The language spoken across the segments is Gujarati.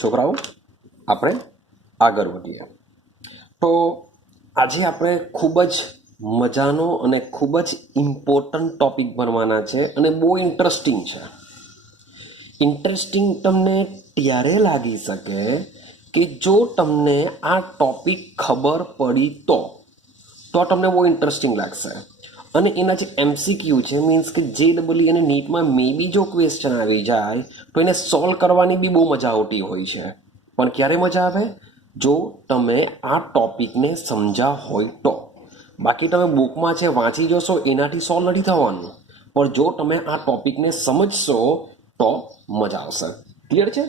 છોકરાઓ આપણે આગળ વધીએ. તો આજે આપણે ખૂબ જ મજાનો અને ખૂબ જ ઇમ્પોર્ટન્ટ ટોપિક ભણવાના છે અને બહુ ઇન્ટરેસ્ટિંગ છે. ઇન્ટરેસ્ટિંગ તમને ત્યારે લાગી શકે કે જો તમને આ ટોપિક ખબર પડી તો તમને બહુ ઇન્ટરેસ્ટિંગ લાગશે. અને એના જે MCQ છે, મીન્સ કે JEE અને નીટમાં મે બી જો ક્વેશ્ચન આવી જાય તો એને સોલ્વ કરવાની બી બહુ મજા આવતી હોય છે. પણ ક્યારે મજા આવે? જો તમે આ ટોપિકને સમજ્યા હોય તો. બાકી તમે બુકમાં છે વાંચી જશો એનાથી સોલ્વ નથી થવાનું, પણ જો તમે આ ટોપિકને સમજશો તો મજા આવશે. ક્લિયર છે?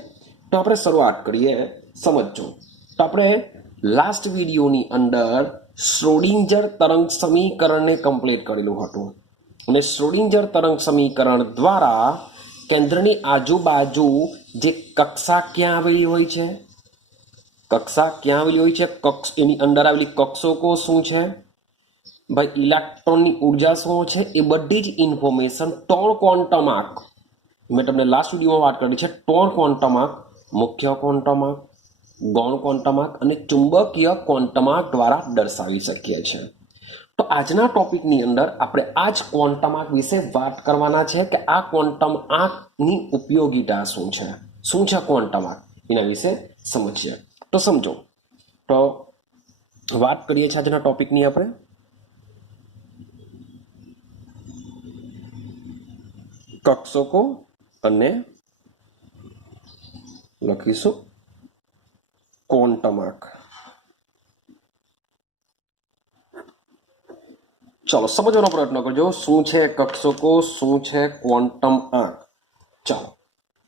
તો આપણે શરૂઆત કરીએ. સમજો. તો આપણે લાસ્ટ વિડીયોની અંદર શ્રોડિંજર તરંગ સમીકરણને કમ્પ્લીટ કરેલું હતું અને શ્રોડિંજર તરંગ સમીકરણ દ્વારા કેન્દ્રની આજુબાજુ જે કક્ષા ક્યાં આવેલી હોય છે, કક્ષા ક્યાં આવેલી હોય છે, એની અંદર આવેલી કક્ષકો શું છે, ભાઈ ઇલેક્ટ્રોનની ઉર્જા શું છે, એ બધી જ ઇન્ફોર્મેશન 3 ક્વોન્ટમ આંક, મેં તમને લાસ્ટ વિડીયોમાં વાત કરી છે. 3 ક્વોન્ટમ આંક, મુખ્ય ક્વોન્ટમ આંક, ગૌણ ક્વોન્ટમ આંક અને ચુંબકીય ક્વોન્ટમ આંક દ્વારા દર્શાવી શકીએ છીએ. તો આજના ટોપિકની અંદર આપણે આ જ ક્વોન્ટમ આંક વિશે વાત કરવાના છે કે આ ક્વોન્ટમ આંકની ઉપયોગિતા શું છે, શું છે ક્વોન્ટમ આંક, એના વિશે સમજીએ. તો સમજો. તો વાત કરીએ છીએ આજના ટોપિકની આપણે. કક્ષકો અને લખીશું ક્વોન્ટમ આંક. ચાલો સમજવાનો પ્રયત્ન કરજો. શું છે કક્ષકો, શું છે ક્વોન્ટમ આંક. ચાલો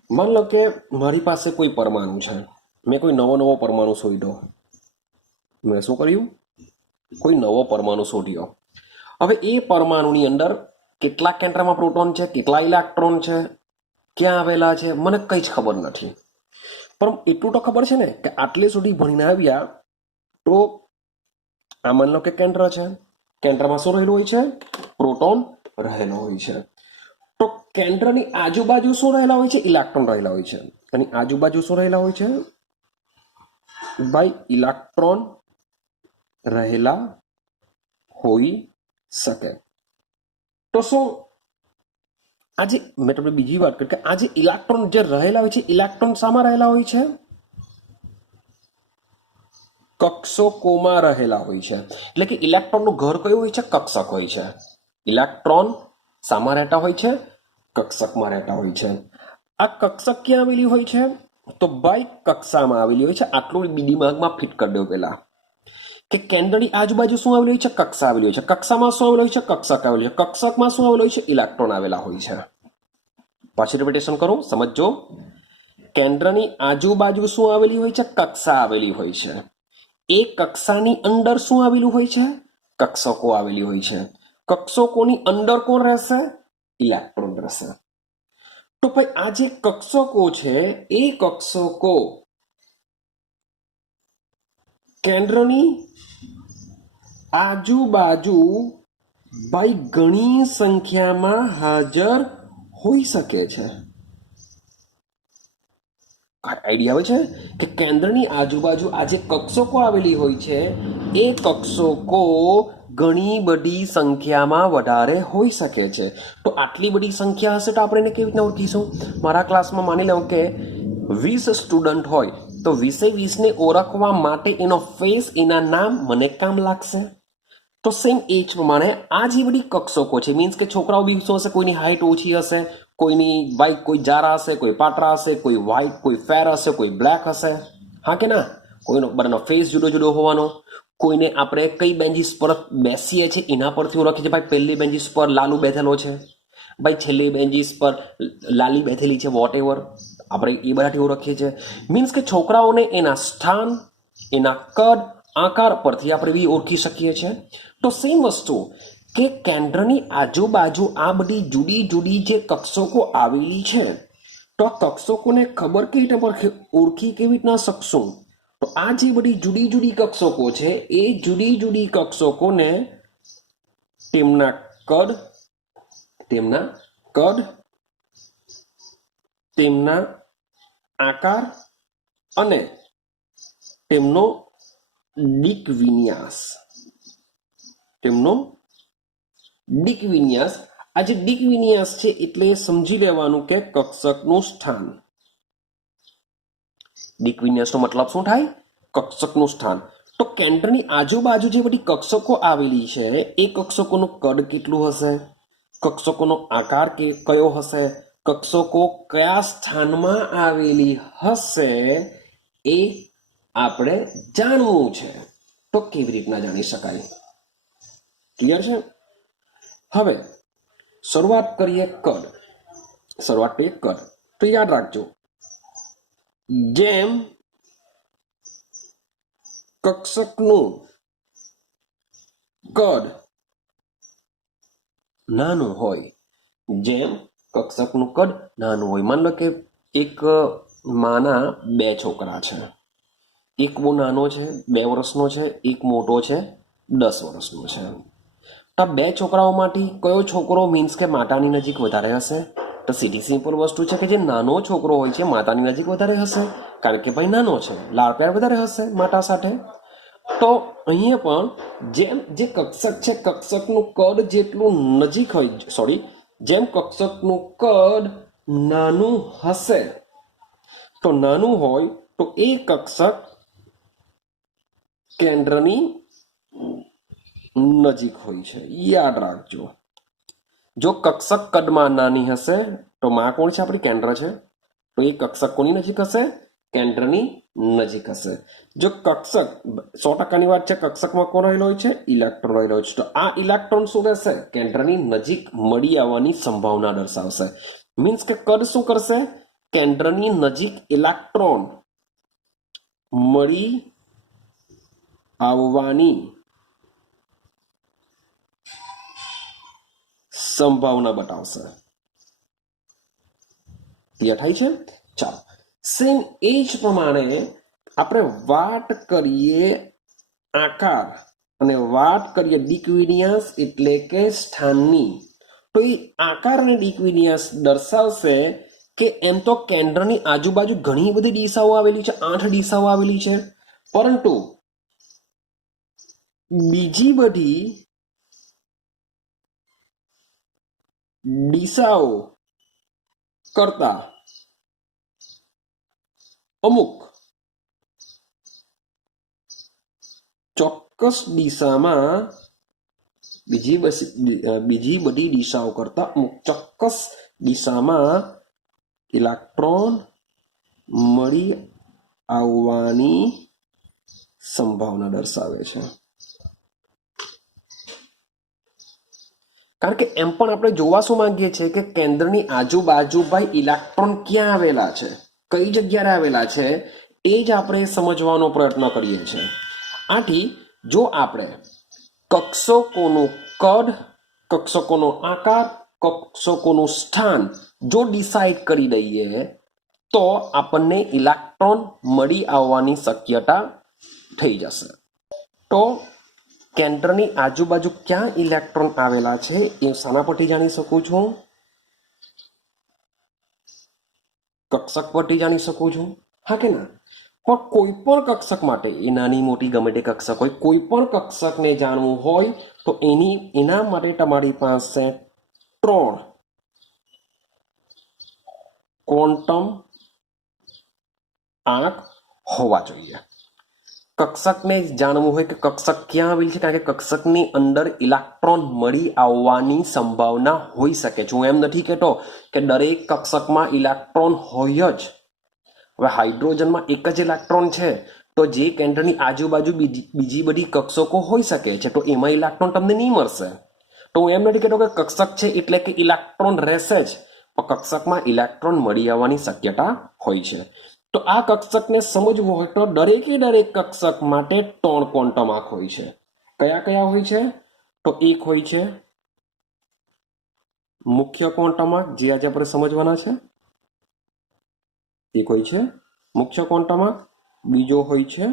માની લો કે મારી પાસે કોઈ પરમાણુ છે, મેં કોઈ નવો પરમાણુ શોધ્યો. મેં શું કર્યું? કોઈ નવો પરમાણુ શોધ્યો. હવે એ પરમાણુની અંદર કેટલા કેન્દ્રમાં પ્રોટોન છે, કેટલા ઇલેક્ટ્રોન છે, ક્યાં આવેલા છે, મને કંઈ જ ખબર નથી. પણ એટલું તો ખબર છે ને કે આટલે સુધી ભણીને આવ્યા તો આ માની લો કે કેન્દ્ર છે, કેન્દ્રમાં શું રહેલું હોય છે? પ્રોટોન રહેલો હોય છે. તો કેન્દ્રની આજુબાજુ શું રહેલા હોય છે? ઇલેક્ટ્રોન રહેલા હોય છે. અને આજુબાજુ શું રહેલા હોય છે? ભાઈ ઇલેક્ટ્રોન રહેલા હોઈ શકે. તો શું આજે મેં તમને બીજી વાત કરી કે આજે ઇલેક્ટ્રોન જે રહેલા હોય છે, ઇલેક્ટ્રોન શામાં રહેલા હોય છે? કક્ષકોમાં રહેલા હોય છે. એટલે કે ઇલેક્ટ્રોનનું ઘર કયું હોય છે? કક્ષક હોય છે. ઇલેક્ટ્રોન શામાં રહેતા હોય છે? કક્ષકમાં રહેતા હોય છે. આ કક્ષક ક્યાં આવેલી હોય છે? તો ભાઈ કક્ષામાં આવેલી હોય છે. આટલું દિમાગમાં ફિટ કરી દો પેલા કે કેન્દ્રની આજુબાજુ શું આવેલું હોય છે? કક્ષા આવેલી હોય છે. કક્ષામાં શું આવેલું હોય છે? કક્ષક આવેલું છે. કક્ષકમાં શું આવેલું હોય છે? ઇલેક્ટ્રોન આવેલા હોય છે. પાછી રિપીટેશન કરું, સમજો. કેન્દ્રની આજુબાજુ શું આવેલી હોય છે? કક્ષા આવેલી હોય છે. એ કક્ષાની અંદર શું આવેલું હોય છે? કક્ષકો આવેલી હોય છે. કક્ષકોની અંદર કોણ રહેશે? ઇલેક્ટ્રોન રહેશે. તો ભાઈ આ જે કક્ષકો છે એ કક્ષકો કેન્દ્રની આજુબાજુ ભાઈ ઘણી સંખ્યામાં હાજર હોઈ શકે છે. આઈડિયા આવે છે કે કેન્દ્રની આજુબાજુ આ જે કક્ષકો આવેલી હોય છે એ કક્ષકો ઘણી બધી સંખ્યામાં વધારે હોઈ શકે છે. તો આટલી બધી સંખ્યા હશે તો આપણે એને કેવી રીતના ઓળખીશું? મારા ક્લાસમાં માની લો કે 20 સ્ટુડન્ટ હોય તો 20ને ઓળખવા માટે એનો ફેસ, એના નામ મને કામ લાગશે. તો સેમ એ જ પ્રમાણે આ જે બધી કક્ષકો છે, મીન્સ કે છોકરાઓ બી શું હશે? કોઈની હાઈટ ઓછી હશે, કોઈની વાઈટ, કોઈ જારા હશે, કોઈ પાતળા હશે, કોઈ વ્હાઈટ, કોઈ ફેર હશે, કોઈ બ્લેક હશે. હા કે ના? કોઈનો બધાનો ફેસ જુદો જુદો હોવાનો. કોઈને આપણે કઈ બેન્ચીસ પર બેસીએ છીએ એના પરથી ઓળખીએ છીએ. ભાઈ પહેલી બેન્ચીસ પર લાલુ બેઠેલો છે, ભાઈ છેલ્લી બેન્ચીસ પર લાલી બેઠેલી છે, વોટ એવર આપણે એ બધાથી ઓળખીએ છીએ. મીન્સ કે છોકરાઓને એના સ્થાન, એના કદ, આકાર પરથી આપણે બી ઓળખી શકીએ છીએ. તો સેમ વસ્તુ કે કેન્દ્રની આજુબાજુ આ બધી જુદી જુદી જે કક્ષકો આવેલી છે, તો આ કક્ષકોને ખબર કેવી રીતે ઓળખી કેવી રીતના શકશું? તો આ જે બધી જુદી જુદી કક્ષકો છે એ જુદી જુદી કક્ષકોને તેમના કદ, તેમના આકાર અને તેમનો ડિક વિન્યાસ આ જે ડિક વિન્યાસ છે એટલે સમજી લેવાનું કે કક્ષકનું સ્થાન. ડિક વિન્યાસનો મતલબ શું થાય? કક્ષકનું સ્થાન. તો કેન્દ્રની આજુબાજુ જે બધી કક્ષકો આવેલી છે એ કક્ષકોનું કદ કેટલું હશે, કક્ષકોનો આકાર કયો હશે, કક્ષકો કયા સ્થાનમાં આવેલી હશે એ આપણે જાણવું છે. તો કેવી રીતના જાણી શકાય? ક્લિયર છે? હવે શરૂઆત કરીએ કદ. તો યાદ રાખજો, જેમ કક્ષકનું કદ નાનું હોય, માન લો કે એક માના બે છોકરા છે, એક બહુ નાનો છે 2 વર્ષનો છે, એક મોટો છે 10 વર્ષનો છે. તો બે છોકરાઓમાંથી કયો છોકરો મીન્સ કે માતાની નજીક વધારે હશે? તો સીધી સિમ્પલ વસ્તુ છે કે જે નાનો છોકરો હોય છે માતાની નજીક વધારે હશે, કારણ કે ભાઈ નાનો છે, લાડ પ્યાર વધારે હશે માતા સાથે. તો અહીંયા પણ જેમ જે કક્ષક છે કક્ષકનું કદ જેટલું નજીક હોય, જેમ કક્ષકનું કદ નાનું હશે, તો નાનું હોય તો એ કક્ષક કેન્દ્રની નજીક હોય છે. યાદ રાખજો, જો કક્ષક કદમાં નાની હશે તો માં કોણ છે? આપણી કેન્દ્ર છે. તો એ કક્ષક કોની નજીક હશે? કેન્દ્રની નજીક હશે. જો કક્ષક 100%ની વાત છે, કક્ષકમાં કોણ રહેલો હોય છે? ઇલેક્ટ્રોન રહેલો હોય છે. તો આ ઇલેક્ટ્રોન શું રહેશે? કેન્દ્રની નજીક મળી આવવાની સંભાવના દર્શાવશે. મીન્સ કે કદ શું કરશે? કેન્દ્રની નજીક ઇલેક્ટ્રોન મળી આવવાની સંભાવના બતાવશે. ક્લિયર થાય છે? ચાલો, સેમ એ જ પ્રમાણે આપણે વાત કરીએ આકાર અને વાત કરીએ ડિક વિન્યાસ એટલે કે સ્થાનની. તો એ આકાર અને ડિક વિન્યાસ દર્શાવશે કે એમ તો કેન્દ્રની આજુબાજુ ઘણી બધી દિશાઓ આવેલી છે, 8 દિશાઓ આવેલી છે, પરંતુ બીજી બધી દિશાઓ કરતા અમુક ચોક્કસ દિશામાં બીજી બધી દિશાઓ કરતા અમુક ચોક્કસ દિશામાં ઇલેક્ટ્રોન મળી આવવાની સંભાવના દર્શાવે છે. કારણ કે એમ પણ આપણે જોવા શું માંગીએ છીએ કે કેન્દ્રની આજુબાજુ ભાઈ ઇલેક્ટ્રોન ક્યાં આવેલા છે, કઈ જગ્યાએ આવેલા છે, એ જ આપણે સમજવાનો પ્રયત્ન કરીએ છીએ. આથી જો આપણે કક્ષકોનું કદ, કક્ષકોનો આકાર, કક્ષકોનું સ્થાન જો ડિસાઈડ કરી દઈએ તો આપણને ઇલેક્ટ્રોન મળી આવવાની શક્યતા થઈ જશે. તો કેન્દ્રની આજુબાજુ ક્યાં ઇલેક્ટ્રોન આવેલા છે એ શાના પરથી જાણી શકું છું? કક્ષક પરથી જાણી શકું છું, હા કે ના? પણ કોઈ પણ કક્ષક માટે, એ નાની મોટી ગમે તે કક્ષક હોય, કોઈ પણ કક્ષકને જાણવું હોય તો એના માટે તમારી પાસે 3 ક્વોન્ટમ આંક હોવા જોઈએ. કક્ષકને જાણવું હોય કે કક્ષક ક્યાં આવેલ છે, કારણ કે કક્ષકની અંદર ઇલેક્ટ્રોન મળી આવવાની સંભાવના હોઈ શકે છે. હું એમ નથી કહેતો કે દરેક કક્ષકમાં ઇલેક્ટ્રોન હોય જ. હવે હાઇડ્રોજનમાં એક જ ઇલેક્ટ્રોન છે, તો જે કેન્દ્રની આજુબાજુ બીજી બધી કક્ષકો હોઈ શકે છે, તો એમાં ઇલેક્ટ્રોન તમને નહીં મળશે. તો હું એમ નથી કહેતો કે કક્ષક છે એટલે કે ઇલેક્ટ્રોન રહેશે જ, પણ કક્ષકમાં ઇલેક્ટ્રોન મળી આવવાની શક્યતા હોય છે. તો આ કક્ષકને સમજવું હોય તો દરેક કક્ષક માટે 3 ક્વોન્ટમ આંક હોય છે. કયા કયા હોય છે? તો એક હોય છે મુખ્ય ક્વોન્ટમ આંક, જે આજે આપણે સમજવાના છે. એક હોય છે મુખ્ય ક્વોન્ટમ આંક, બીજો હોય છે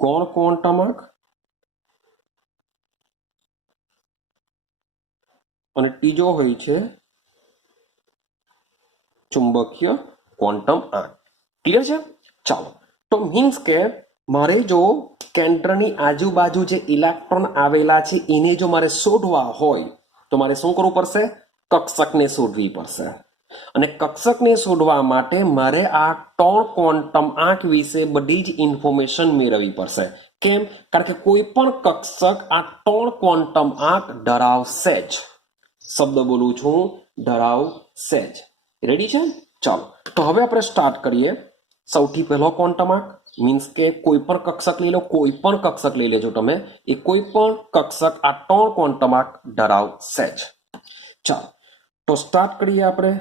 ગૌણ ક્વોન્ટમ આંક, અને ત્રીજો હોય છે ચુંબકીય ક્વોન્ટમ આંક. ક્લિયર છે? ચાલો, તો મીન્સ કે મારે જો કેન્દ્રની આજુબાજુ જે ઇલેક્ટ્રોન આવેલા છે એને જો મારે શોધવા હોય તો મારે શું કરવું પડશે? કક્ષકને શોધવી પડશે. અને કક્ષકને શોધવા માટે મારે આ 3 ક્વોન્ટમ આંક વિશે બધી જ ઇન્ફોર્મેશન મેળવવી પડશે. કેમ? કારણ કે કોઈ પણ કક્ષક આ 3 ક્વોન્ટમ આંક ધરાવશે જ. શબ્દ બોલું છું, ધરાવશે જ. રેડી છે? ચાલો, તો હવે આપણે સ્ટાર્ટ કરીએ. સૌથી પહેલો ક્વોન્ટમ આંક મીન્સ કે કોઈ પણ કક્ષક લઈ લો, કોઈ પણ કક્ષક લઈ લેજો તમે, એ કોઈ પણ કક્ષક આ 3 ક્વોન્ટમ આંક ધરાવશે જ. ચાલો, તો સ્ટાર્ટ કરીએ આપણે.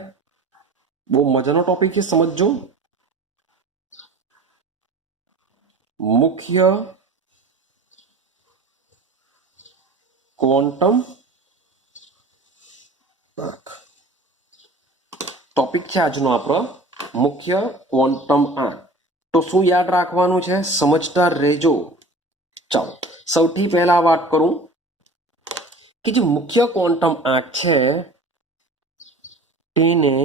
બહુ મજાનો ટોપિક છે, સમજજો. મુખ્ય ક્વોન્ટમ આંક ટોપિક છે આજનો આપણો, મુખ્ય ક્વોન્ટમ આંક. તો શું યાદ રાખવાનું છે? સમજતા રહેજો. ચાલો, સૌથી પહેલા વાત કરું કે જે મુખ્ય ક્વોન્ટમ આંક છે તેને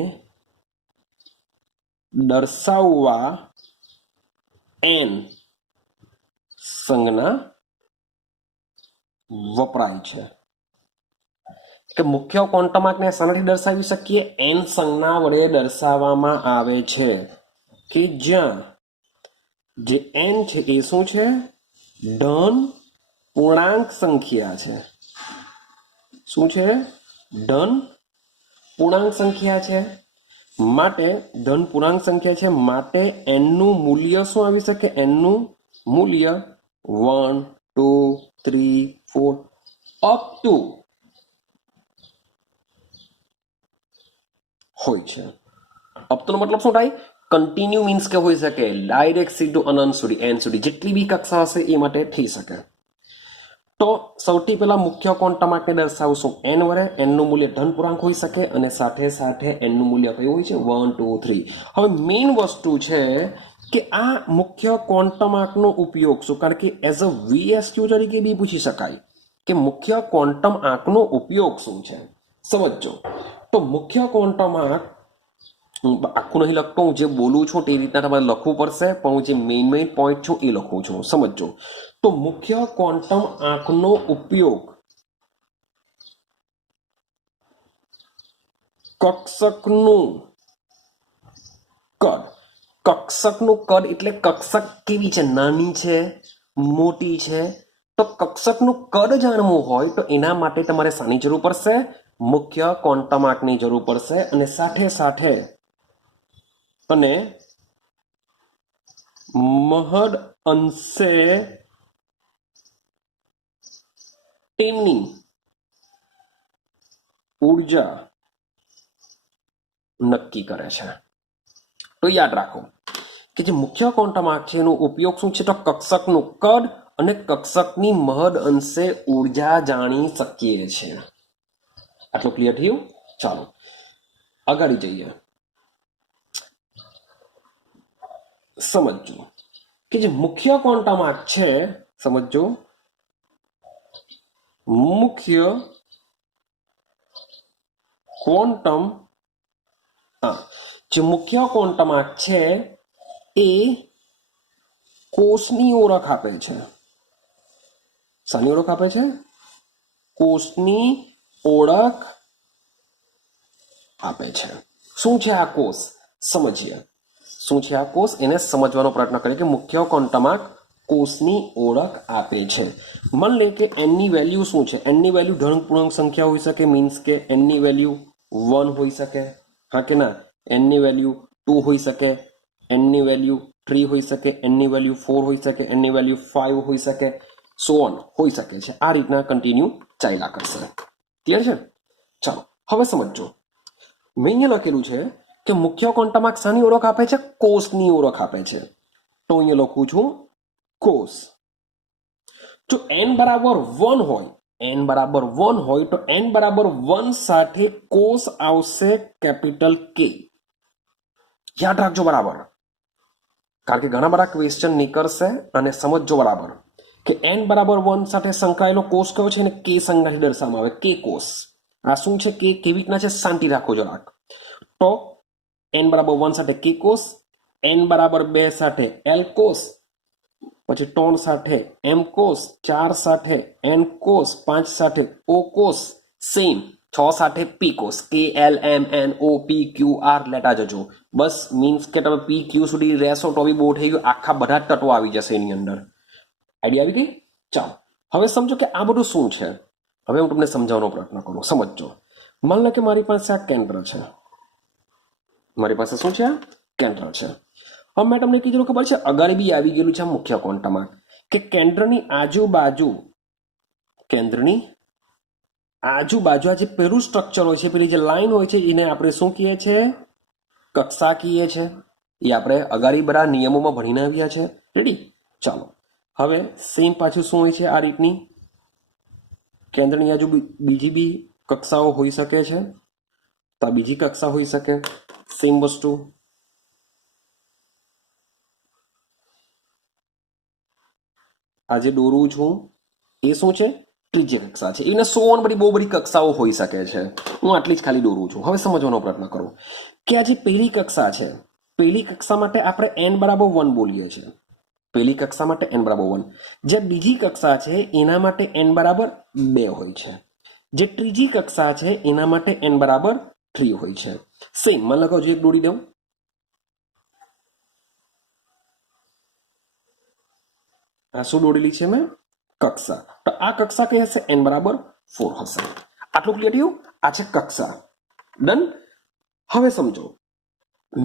દર્શાવવા n સંજ્ઞા વપરાય છે. કે મુખ્ય ક્વોન્ટમ આંકને શાનાથી દર્શાવી શકીએ? n સંજ્ઞા વડે દર્શાવવામાં આવે છે. કે જ્યાં જે n છે એ શું છે? ધન પૂર્ણાંક સંખ્યા છે. શું છે? ધન પૂર્ણાંક સંખ્યા છે. માટે ધન પૂર્ણાંક સંખ્યા છે, માટે n નું મૂલ્ય શું આવી શકે? n નું મૂલ્ય 1 2 3 4 અપ ટુ હોય છે. અપ ટુ નો મતલબ શું થાય? કન્ટિન્યુ મીન્સ કે હોઈ શકે ડાયરેક્ટ સીધું અનંત સુધી, n સુધી, જેટલી બી કક્ષા હશે એ માટે થઈ શકે. તો સૌથી પહેલા મુખ્ય ક્વોન્ટમ આંકને દર્શાવશું n વડે. n નું મૂલ્ય ધન પૂર્ણાંક હોઈ શકે અને સાથે સાથે n નું મૂલ્ય કયું હોય છે? 1 2 3. હવે મેઇન વસ્તુ છે કે આ મુખ્ય ક્વોન્ટમ આંકનો ઉપયોગ શું? કારણ કે એઝ અ VSQ તરીકે બી પૂછી શકાય કે મુખ્ય ક્વોન્ટમ આંકનો ઉપયોગ શું છે. સમજો. તો મુખ્ય ક્વોન્ટમ આંક હું આખું નહીં લખતો, હું જે બોલું છું તે રીતના તમારે લખવું પડશે, પણ હું જે મેઇન પોઈન્ટ છું એ લખું છું. સમજો. તો મુખ્ય ક્વોન્ટમ આંકનો ઉપયોગ કક્ષકનું કદ. કક્ષકનું કદ એટલે કક્ષક કેવી છે? નાની છે, મોટી છે? તો કક્ષકનું કદ જાણવું હોય તો એના માટે તમારે શાની જરૂર પડશે? મુખ્ય ક્વોન્ટમ આંકની જરૂર પડશે. અને સાથે સાથે અને મહદ અંશે તેમની ઉર્જા નક્કી કરે છે. તો યાદ રાખો કે જે મુખ્ય ક્વોન્ટમ આંક છે એનો ઉપયોગ શું છે? તો કક્ષકનું કદ અને કક્ષકની મહદ અંશે ઉર્જા જાણી શકીએ છીએ. આટલું ક્લિયર થયું? ચાલો આગળ જઈએ. સમજો કે જે મુખ્ય ક્વોન્ટમ આંક છે, સમજો મુખ્ય ક્વોન્ટમ જે મુખ્ય ક્વોન્ટમ આંક છે એ કોષની ઓળખ આપે છે. શાની ઓળખ આપે છે? કોષની ઓળખ આપે છે. શું છે આ કોષ? સમજીએ. શું છે આ કોષ? એને સમજવાનો પ્રયત્ન કરીએ કે મુખ્ય ક્વોન્ટમ આંક કોષની ઓળખ આપે છે. માન લે કે n ની વેલ્યુ શું છે? n ની વેલ્યુ ધન પૂર્ણાંક સંખ્યા હોઈ શકે, મીન્સ કે n ની વેલ્યુ 1 હોઈ શકે, હા કે ના? n ની વેલ્યુ 2 હોઈ શકે, n ની વેલ્યુ 3 હોઈ શકે, n ની વેલ્યુ 4 હોઈ શકે, n ની વેલ્યુ 5 હોઈ શકે, સો ઓન હોઈ શકે છે. આ રીતના કન્ટિન્યુ ચાલ્યા કરશે. ક્લિયર છે? ચાલો હવે સમજો. મેં અહીંયા લખેલું છે કે મુખ્ય ક્વોન્ટમ આંક શાની ઓળખ આપે છે? કોષની ઓળખ આપે છે. તો અહીંયા લખું છું કોષ. જો n બરાબર 1 હોય, n બરાબર 1 હોય તો n બરાબર 1 સાથે કોષ આવશે કેપિટલ K. યાદ રાખજો બરાબર, કારણ કે ઘણા બધા ક્વેશ્ચન નીકળશે અને સમજજો બરાબર કે n બરાબર 1 સાથે સંકળાયેલો કોષ કયો છે અને K સંજ્ઞાથી દર્શાવવામાં આવે. K કોષ. આ શું છે? K કેવી રીતના છે? શાંતિ રાખો જરાક. તો n બરાબર 1 સાથે K કોષ, n બરાબર 2 સાથે l કોસ, પછી 3 સાથે m કોસ, 4 સાથે n કોસ, 5 સાથે o કોસ, સેમ 6 સાથે p cos, k l m n o p q r લેતા જજો. બસ મીન્સ કે તમે p q સુધી રહેશો તો બી બહુ થઈ ગયું, આખા બધા જ તત્વો આવી જશે એની અંદર. આઈડિયા આવી ગઈ? ચાલો હવે સમજો કે આ બધું શું છે. હવે હું તમને સમજાવવાનો પ્રયત્ન કરું, સમજજો. માન લો કે મારી પાસે આ કેન્દ્ર છે, મારી પાસે શું છે? કેન્દ્ર છે. હવે મેં તમને કીધું ખબર છે, અગાડી બી આવી ગયેલું છે મુખ્ય ક્વોન્ટમમાં, કે કેન્દ્રની આજુબાજુ આ જે પેલું સ્ટ્રક્ચર હોય છે, પેલી જે લાઈન હોય છે, એને આપણે શું કહીએ છીએ? કક્ષા કહીએ છીએ. એ આપણે અગાડી બધા નિયમોમાં ભણીને આવ્યા છે. રેડી? ચાલો હવે સેમ પાછું શું હોય છે? આ રીતની કેન્દ્રની આજુ બીજી બી કક્ષાઓ હોઈ શકે છે. તો આ બીજી કક્ષા હોઈ શકે. સેમ વસ્તુ આ જે દોરું છું એ શું છે? ત્રીજી કક્ષા છે. એને સો બધી બહુ બધી કક્ષાઓ હોઈ શકે છે. હું આટલી જ ખાલી દોરું છું. હવે સમજવાનો પ્રયત્ન કરો કે આ જે પહેલી કક્ષા છે, પહેલી કક્ષા માટે આપણે n બરાબર 1 બોલીએ છીએ. પહેલી કક્ષા માટે n બરાબર 1. જે બીજી કક્ષા છે એના માટે n બરાબર 2 હોય છે. જે ત્રીજી કક્ષા છે એના માટે n બરાબર 3 હોય છે. સેમ મને લગાવ એક દોરી દઉં. આ શું દોરેલી છે મેં? કક્ષા. તો આ કક્ષા કઈ હશે? n બરાબર 4 હશે. આટલું ક્લિયર થયું? આ છે કક્ષા. ડન. હવે સમજો,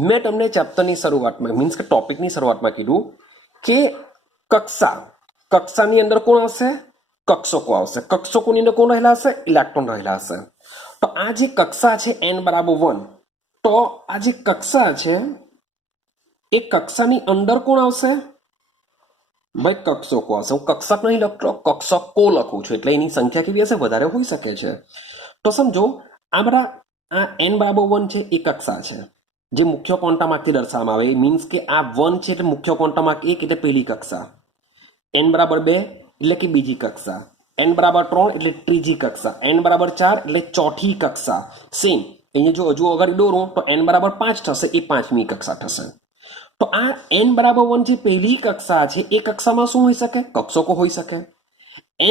મેં તમને ચેપ્ટરની શરૂઆતમાં મીન્સ કે ટોપિકની શરૂઆતમાં કીધું કે કક્ષાની અંદર કોણ આવશે? કક્ષકો આવશે. કક્ષકોની અંદર કોણ રહેલા હશે? ઇલેક્ટ્રોન રહેલા હશે. તો આ જે કક્ષા છે n બરાબર 1, તો આ જે કક્ષા છે એ કક્ષાની અંદર કોણ આવશે? ભાઈ કક્ષકો આવશે. હું કક્ષક નહીં લખતો, કક્ષકો લખું છું, એટલે એની સંખ્યા કેવી હશે? વધારે હોઈ શકે છે. તો સમજો આ બધા આ n બરાબર 1 છે એ કક્ષા છે જે મુખ્ય ક્વોન્ટમ આંકથી દર્શાવવામાં આવે. મીન્સ કે આ 1 છે એટલે મુખ્ય ક્વોન્ટમ આંક 1 એટલે પહેલી કક્ષા, n બરાબર 2 એટલે કે બીજી કક્ષા, n બરાબર 3 એટલે ત્રીજી કક્ષા, n બરાબર 4 એટલે ચોથી કક્ષા. સેમ અહીંયા જો હજુ આગળ દોરું તો n બરાબર 5 થશે, એ પાંચમી કક્ષા થશે. તો આ n બરાબર 1 જે પહેલી કક્ષા છે એ કક્ષામાં શું હોઈ શકે? કક્ષકો હોઈ શકે.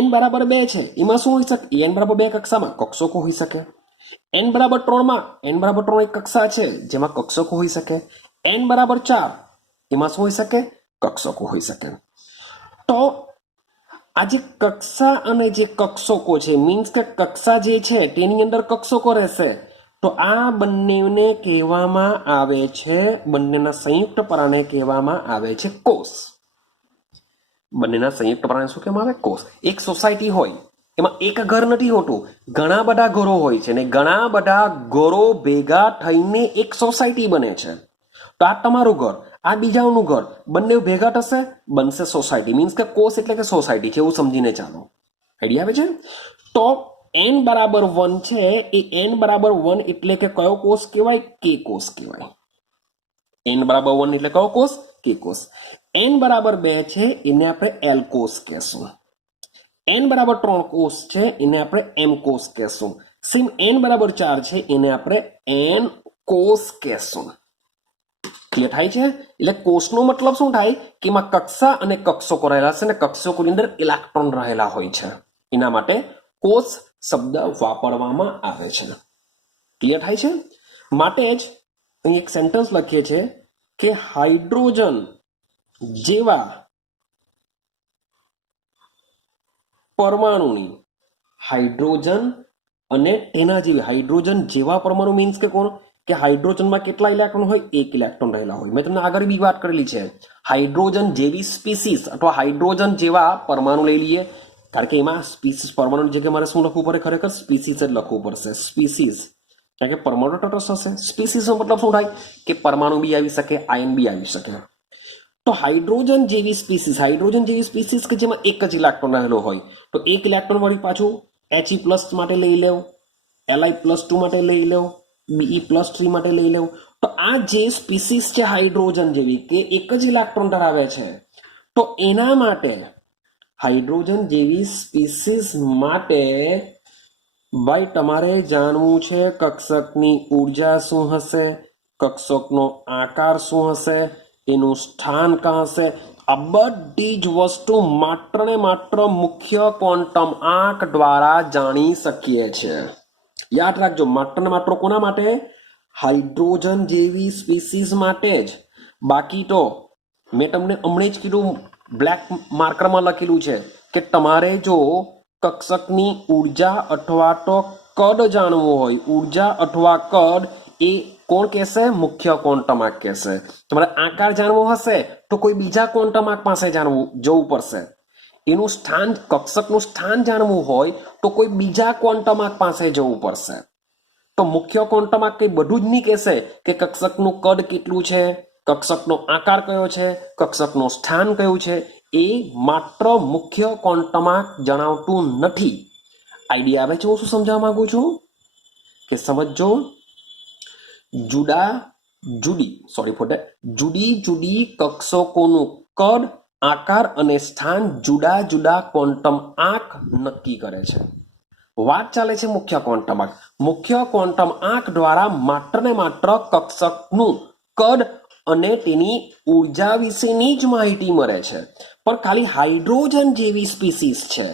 n બરાબર 2 છે એમાં શું હોઈ શકે? n બરાબર 2 કક્ષામાં કક્ષકો હોઈ શકે. n બરાબર 3 માં n બરાબર 3 એક કક્ષા છે જેમાં કક્ષકો હોઈ શકે. n બરાબર 4 એમાં શું હોઈ શકે? કક્ષકો હોઈ શકે. તો આ જે કક્ષા અને જે કક્ષકો છે, મીન્સ કે કક્ષા જે છે તેની અંદર કક્ષકો રહેશે, તો આ બંનેને કહેવામાં આવે છે, બંનેના સંયુક્ત પરાને કહેવામાં આવે છે કોષ. બંનેના સંયુક્ત પરાને શું કહેવામાં આવે? કોષ. એક સોસાયટી હોય એમાં એક ઘર નથી હોતું, ઘણા બધા ઘરો હોય છે, ને ઘણા બધા ઘરો ભેગા થઈને એક સોસાયટી બને છે. તો આ તમારું ઘર, આ બીજાનું ઘર, બંને ભેગા થશે, બનશે સોસાયટી. મીન્સ કે કોષ એટલે કે સોસાયટી છે, એવું સમજીને ચાલો. આઈડિયા આવે છે? તો n બરાબર 1 છે એ n બરાબર 1 એટલે કે કયો કોષ કહેવાય? કે કોષ કહેવાય. n બરાબર 1 એટલે કયો કોષ? કે કોષ. n બરાબર 2 છે એને આપણે l કોષ કહેશું. n બરાબર 3 કોષ છે એને આપણે m કોષ કહેશું. સેમ n બરાબર 4 છે એને આપણે n કોષ કહેશું. ક્લિયર થાય છે? એટલે કોષનો મતલબ શું થાય કે એમાં કક્ષા અને કક્ષકો રહેલા છે, અને કક્ષકોની અંદર ઇલેક્ટ્રોન રહેલા હોય છે. એના માટે કોષ શબ્દ વાપરવામાં આવે છે. ક્લિયર થાય છે? માટે જ અહીં એક સેન્ટેન્સ લખીએ છીએ કે હાઇડ્રોજન જેવા પરમાણુની, હાઇડ્રોજન અને તેના જેવી, હાઇડ્રોજન જેવા પરમાણુ મીન્સ કે કોણ? કે હાઇડ્રોજનમાં કેટલા ઇલેક્ટ્રોન હોય? 1 ઇલેક્ટ્રોન રહેલા હોય. મેં તમને આગળ બી વાત કરેલી છે. હાઇડ્રોજન જેવી સ્પીસીસ અથવા હાઇડ્રોજન જેવા પરમાણુ લઈ લઈએ, કારણ કે એમાં સ્પીસીસ પરમાણુ જગ્યાએ મારે શું લખવું પડે? ખરેખર સ્પીસીસ જ લખવું પડશે. સ્પીસીસ, કારણ કે પરમાણુ તટસ્થ હશે. સ્પીસીસનો મતલબ શું થાય? કે પરમાણુ બી આવી શકે, આયન બી આવી શકે. તો હાઇડ્રોજન જેવી સ્પીસીસ કે જેમાં એક જ ઇલેક્ટ્રોન રહેલો હોય, તો એક ઇલેક્ટ્રોન વળી પાછું He+ માટે લઈ લેવું, Li+2 માટે લઈ લેવું, Be+3 માટે લઈ લેવું. તો આ જે સ્પીસીસ છે હાઇડ્રોજન જેવી કે એક જ ઇલેક્ટ્રોન ધરાવે છે, તો એના માટે હાઇડ્રોજન જેવી સ્પીસીસ માટે ભાઈ તમારે જાણવું છે કક્ષકની ઉર્જા શું હશે, કક્ષકનો આકાર શું હશે, એનું સ્થાન કહાં હશે? આ બધી જ વસ્તુ માત્ર ને માત્ર મુખ્ય ક્વોન્ટમ આંક દ્વારા જાણી શકીએ છીએ. યાદ રાખજો, માત્ર ને માત્ર કોના માટે? હાઇડ્રોજન જેવી સ્પીસીસ માટે જ. બાકી તો મેં તમને હમણાં જ કીધું, બ્લેક માર્કરમાં લખેલું છે કે તમારે જો કક્ષકની ઉર્જા અથવા તો કદ જાણવું હોય, ઉર્જા અથવા કદ, એ કોણ કહેશે? મુખ્ય ક્વોન્ટમ આંક કહેશે. તમારે આકાર જાણવો હશે તો કોઈ બીજા ક્વોન્ટમ આંક પાસે જવું પડશે. એનું સ્થાન, કક્ષકનું સ્થાન જાણવું હોય તો કોઈ બીજા ક્વોન્ટમ આંક પાસે જવું પડશે. તો મુખ્ય ક્વોન્ટમ આંક કઈ બધું જ નહીં કહેશે કે કક્ષકનું કદ કેટલું છે, કક્ષકનો આકાર કયો છે, કક્ષકનું સ્થાન કયું છે. એ માત્ર મુખ્ય ક્વોન્ટમ આંક જણાવતું નથી. આઈડિયા આવે છે હું શું સમજાવવા માંગુ છું? કે સમજો, જુદી જુદી કક્ષકોનું કદ, આકાર અને સ્થાન જુદા જુદા ક્વોન્ટમ આંક નક્કી કરે છે. વાત ચાલે છે મુખ્ય ક્વોન્ટમ આંક. મુખ્ય ક્વોન્ટમ આંક દ્વારા માત્ર ને માત્ર કક્ષકનું કદ અને તેની ઉર્જા વિશેની જ માહિતી મળે છે. પણ ખાલી હાઇડ્રોજન જેવી સ્પીસીસ છે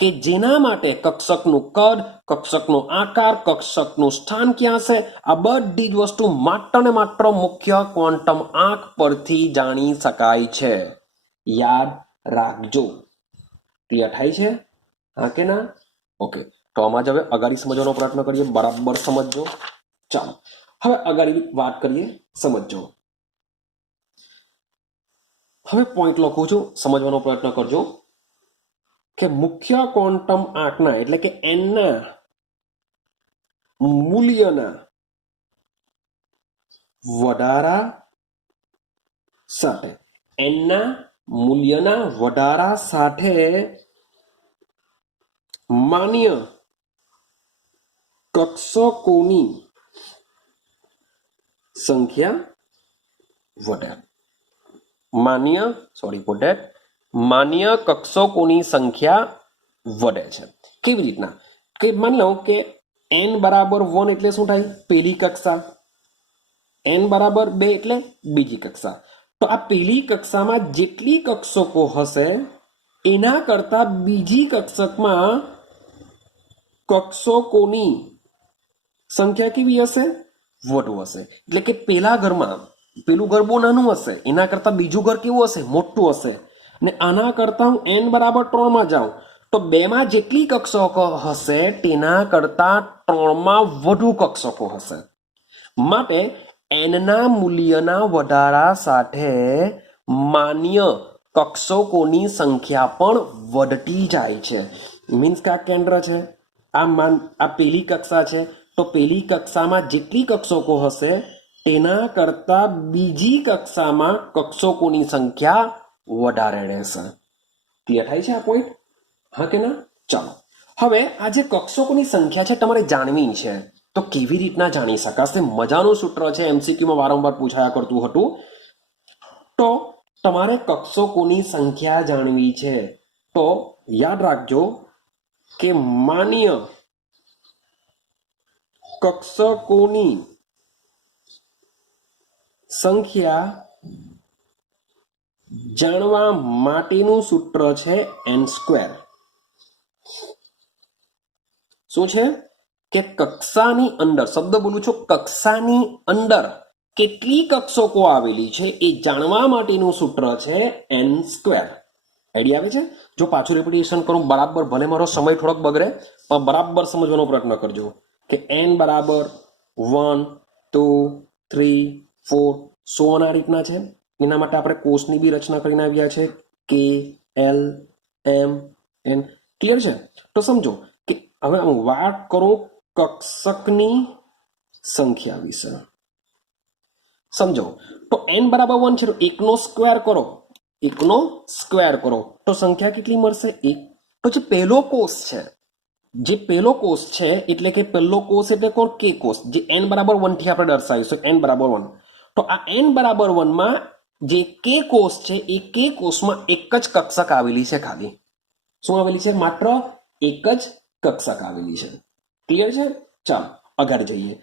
કે જેના માટે કક્ષકનું કદ, કક્ષકનો આકાર, કક્ષકનું સ્થાન ક્યાં છે, આ બધી જ વસ્તુ માત્ર ને માત્ર મુખ્ય ક્વોન્ટમ આંક પરથી જાણી શકાય છે. યાદ રાખજો. ક્લિયર થાય છે? હા કે ના? ઓકે, તો આમાં જ હવે અગાડી સમજવાનો પ્રયત્ન કરીએ. બરાબર સમજજો. ચાલો હવે અગાડી વાત કરીએ. સમજજો. હવે પોઈન્ટ લખું છું, સમજવાનો પ્રયત્ન કરજો કે મુખ્ય ક્વોન્ટમ આંકના એટલે કે એનના મૂલ્યના વધારા સાથે, એનના મૂલ્યના વધારા સાથે માન્ય કક્ષકોની સંખ્યા વધે. માન્ય કક્ષકોની સંખ્યા વધે છે. કેવી રીતના? કે માની લો કે n બરાબર 1 એટલે શું થાય? પહેલી કક્ષા. n બરાબર 2 એટલે બીજી કક્ષા. તો આ પહેલી કક્ષામાં જેટલી કક્ષકો હશે એના કરતા બીજી કક્ષકમાં કક્ષકોની સંખ્યા કેવી હશે? વધુ હશે. એટલે કે પેલા ઘરમાં પેલું ઘર બહુ નાનું હશે, એના કરતા બીજું ઘર કેવું હશે? મોટું હશે. ને આના કરતા હું n બરાબર 3 માં જાઉં તો 2 માં જેટલી કક્ષકો હશે તેના કરતા 3 માં વધુ કક્ષકો હશે. માટે n ના મૂલ્યના વધારા સાથે માન્ય કક્ષકોની સંખ્યા પણ વધતી જાય છે. મીન્સ કે આ કેન્દ્ર છે, આ પેલી કક્ષા છે, તો પેલી કક્ષામાં જેટલી કક્ષકો હશે તેના કરતા બીજી કક્ષામાં કક્ષકોની સંખ્યા વધારે રહેશે. ક્લિયર થાય છે આ પોઈન્ટ? હા કે ના? ચાલો હવે આ જે કક્ષકોની સંખ્યા છે તમારે જાણવી છે. તો કેવી રીતના જાણી શકાશે? મજાનું સૂત્ર છે, એમસીક્યુમાં વારંવાર પૂછાયા કરતું હતું. તો તમારે કક્ષકોની સંખ્યા જાણવી છે તો યાદ રાખજો કે માન્ય કક્ષકોની સંખ્યા જાણવા માટેનું સૂત્ર છે n². શું છે? કે કક્ષાની અંદર, શબ્દ બોલું છું, કક્ષાની અંદર કેટલી કક્ષકો આવેલી છે એ જાણવા માટેનું સૂત્ર છે n². આઈડિયા આવે છે? જો પાછું રિપીટેશન કરું બરાબર, ભલે મારો સમય થોડોક બગડે પણ બરાબર સમજવાનો પ્રયત્ન કરજો કે n બરાબર 1, 2, 3, 4 સો આ રીતના છે. એના માટે આપણે કોષની બી રચના કરીને આવ્યા છે, કે એલ એમ એન. ક્લિયર છે? તો સમજો કે હવે હું વાત કરું કક્ષકની સંખ્યા વિશે. સમજો તો n બરાબર 1 છે તો 1 નો સ્ક્વેર કરો, 1 નો સ્ક્વેર કરો તો સંખ્યા કેટલી મળશે? 1. તો જે પહેલો કોષ છે, એટલે કે પહેલો કોષ એટલે કોણ? કે કોષ, જે n બરાબર 1 થી આપણે દર્શાવીશું n બરાબર 1. તો આ n બરાબર 1 માં જે કે કોષ છે એ કે કોષમાં એક જ કક્ષક આવેલી છે. ખાલી શું આવેલી છે? માત્ર એક જ કક્ષક આવેલી છે. ક્લિયર છે? ચાલો આગળ જઈએ.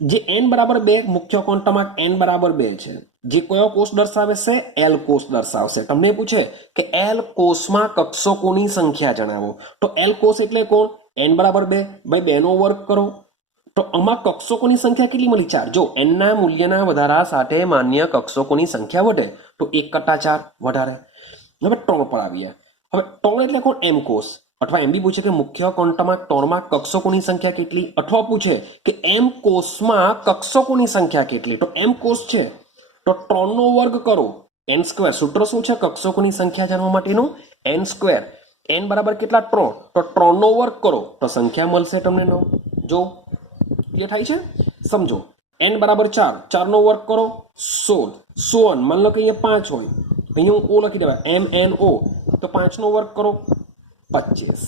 જે n બરાબર 2 મુખ્ય ક્વોન્ટમ આંક n બરાબર 2 છે જે કયો કોષ દર્શાવે છે? એલ કોષ દર્શાવશે. તમને પૂછે કે એલ કોષમાં કક્ષકોની સંખ્યા જણાવો, તો એલ કોષ એટલે કોણ? n બરાબર 2, ભાઈ 2 નો વર્ગ કરો. તો આમાં કક્ષકોની સંખ્યા કેટલી મળી? 4. જો n ના મૂલ્યના વધારા સાથે માન્ય કક્ષકોની સંખ્યા વધે તો 1/4 વધારે. હવે 3 પર આવીએ. હવે 3 એટલે કોણ? એમ કોષ. અથવા એમ બી પૂછે કે મુખ્ય ક્વોન્ટમ 3માં કક્ષકોની સંખ્યા કેટલી, અથવા પૂછે કે એમ કોષમાં કક્ષકોની સંખ્યા કેટલી. તો એમ કોષ છે તો 3 નો વર્ગ કરો, n². સૂત્ર શું છે કક્ષકોની સંખ્યા જાણવા માટેનું? n². n બરાબર કેટલા? 3. તો 3 નો વર્ગ કરો તો સંખ્યા મળશે તમને 9. જો ક્લિયર થાય છે? સમજો n બરાબર 4, 4 નો વર્ગ કરો 16. 16 માન લો કે અહીંયા 5 હોય, અહીંયા હું o લખી દેવાય, MNO. તો 5 નો વર્ગ કરો 25.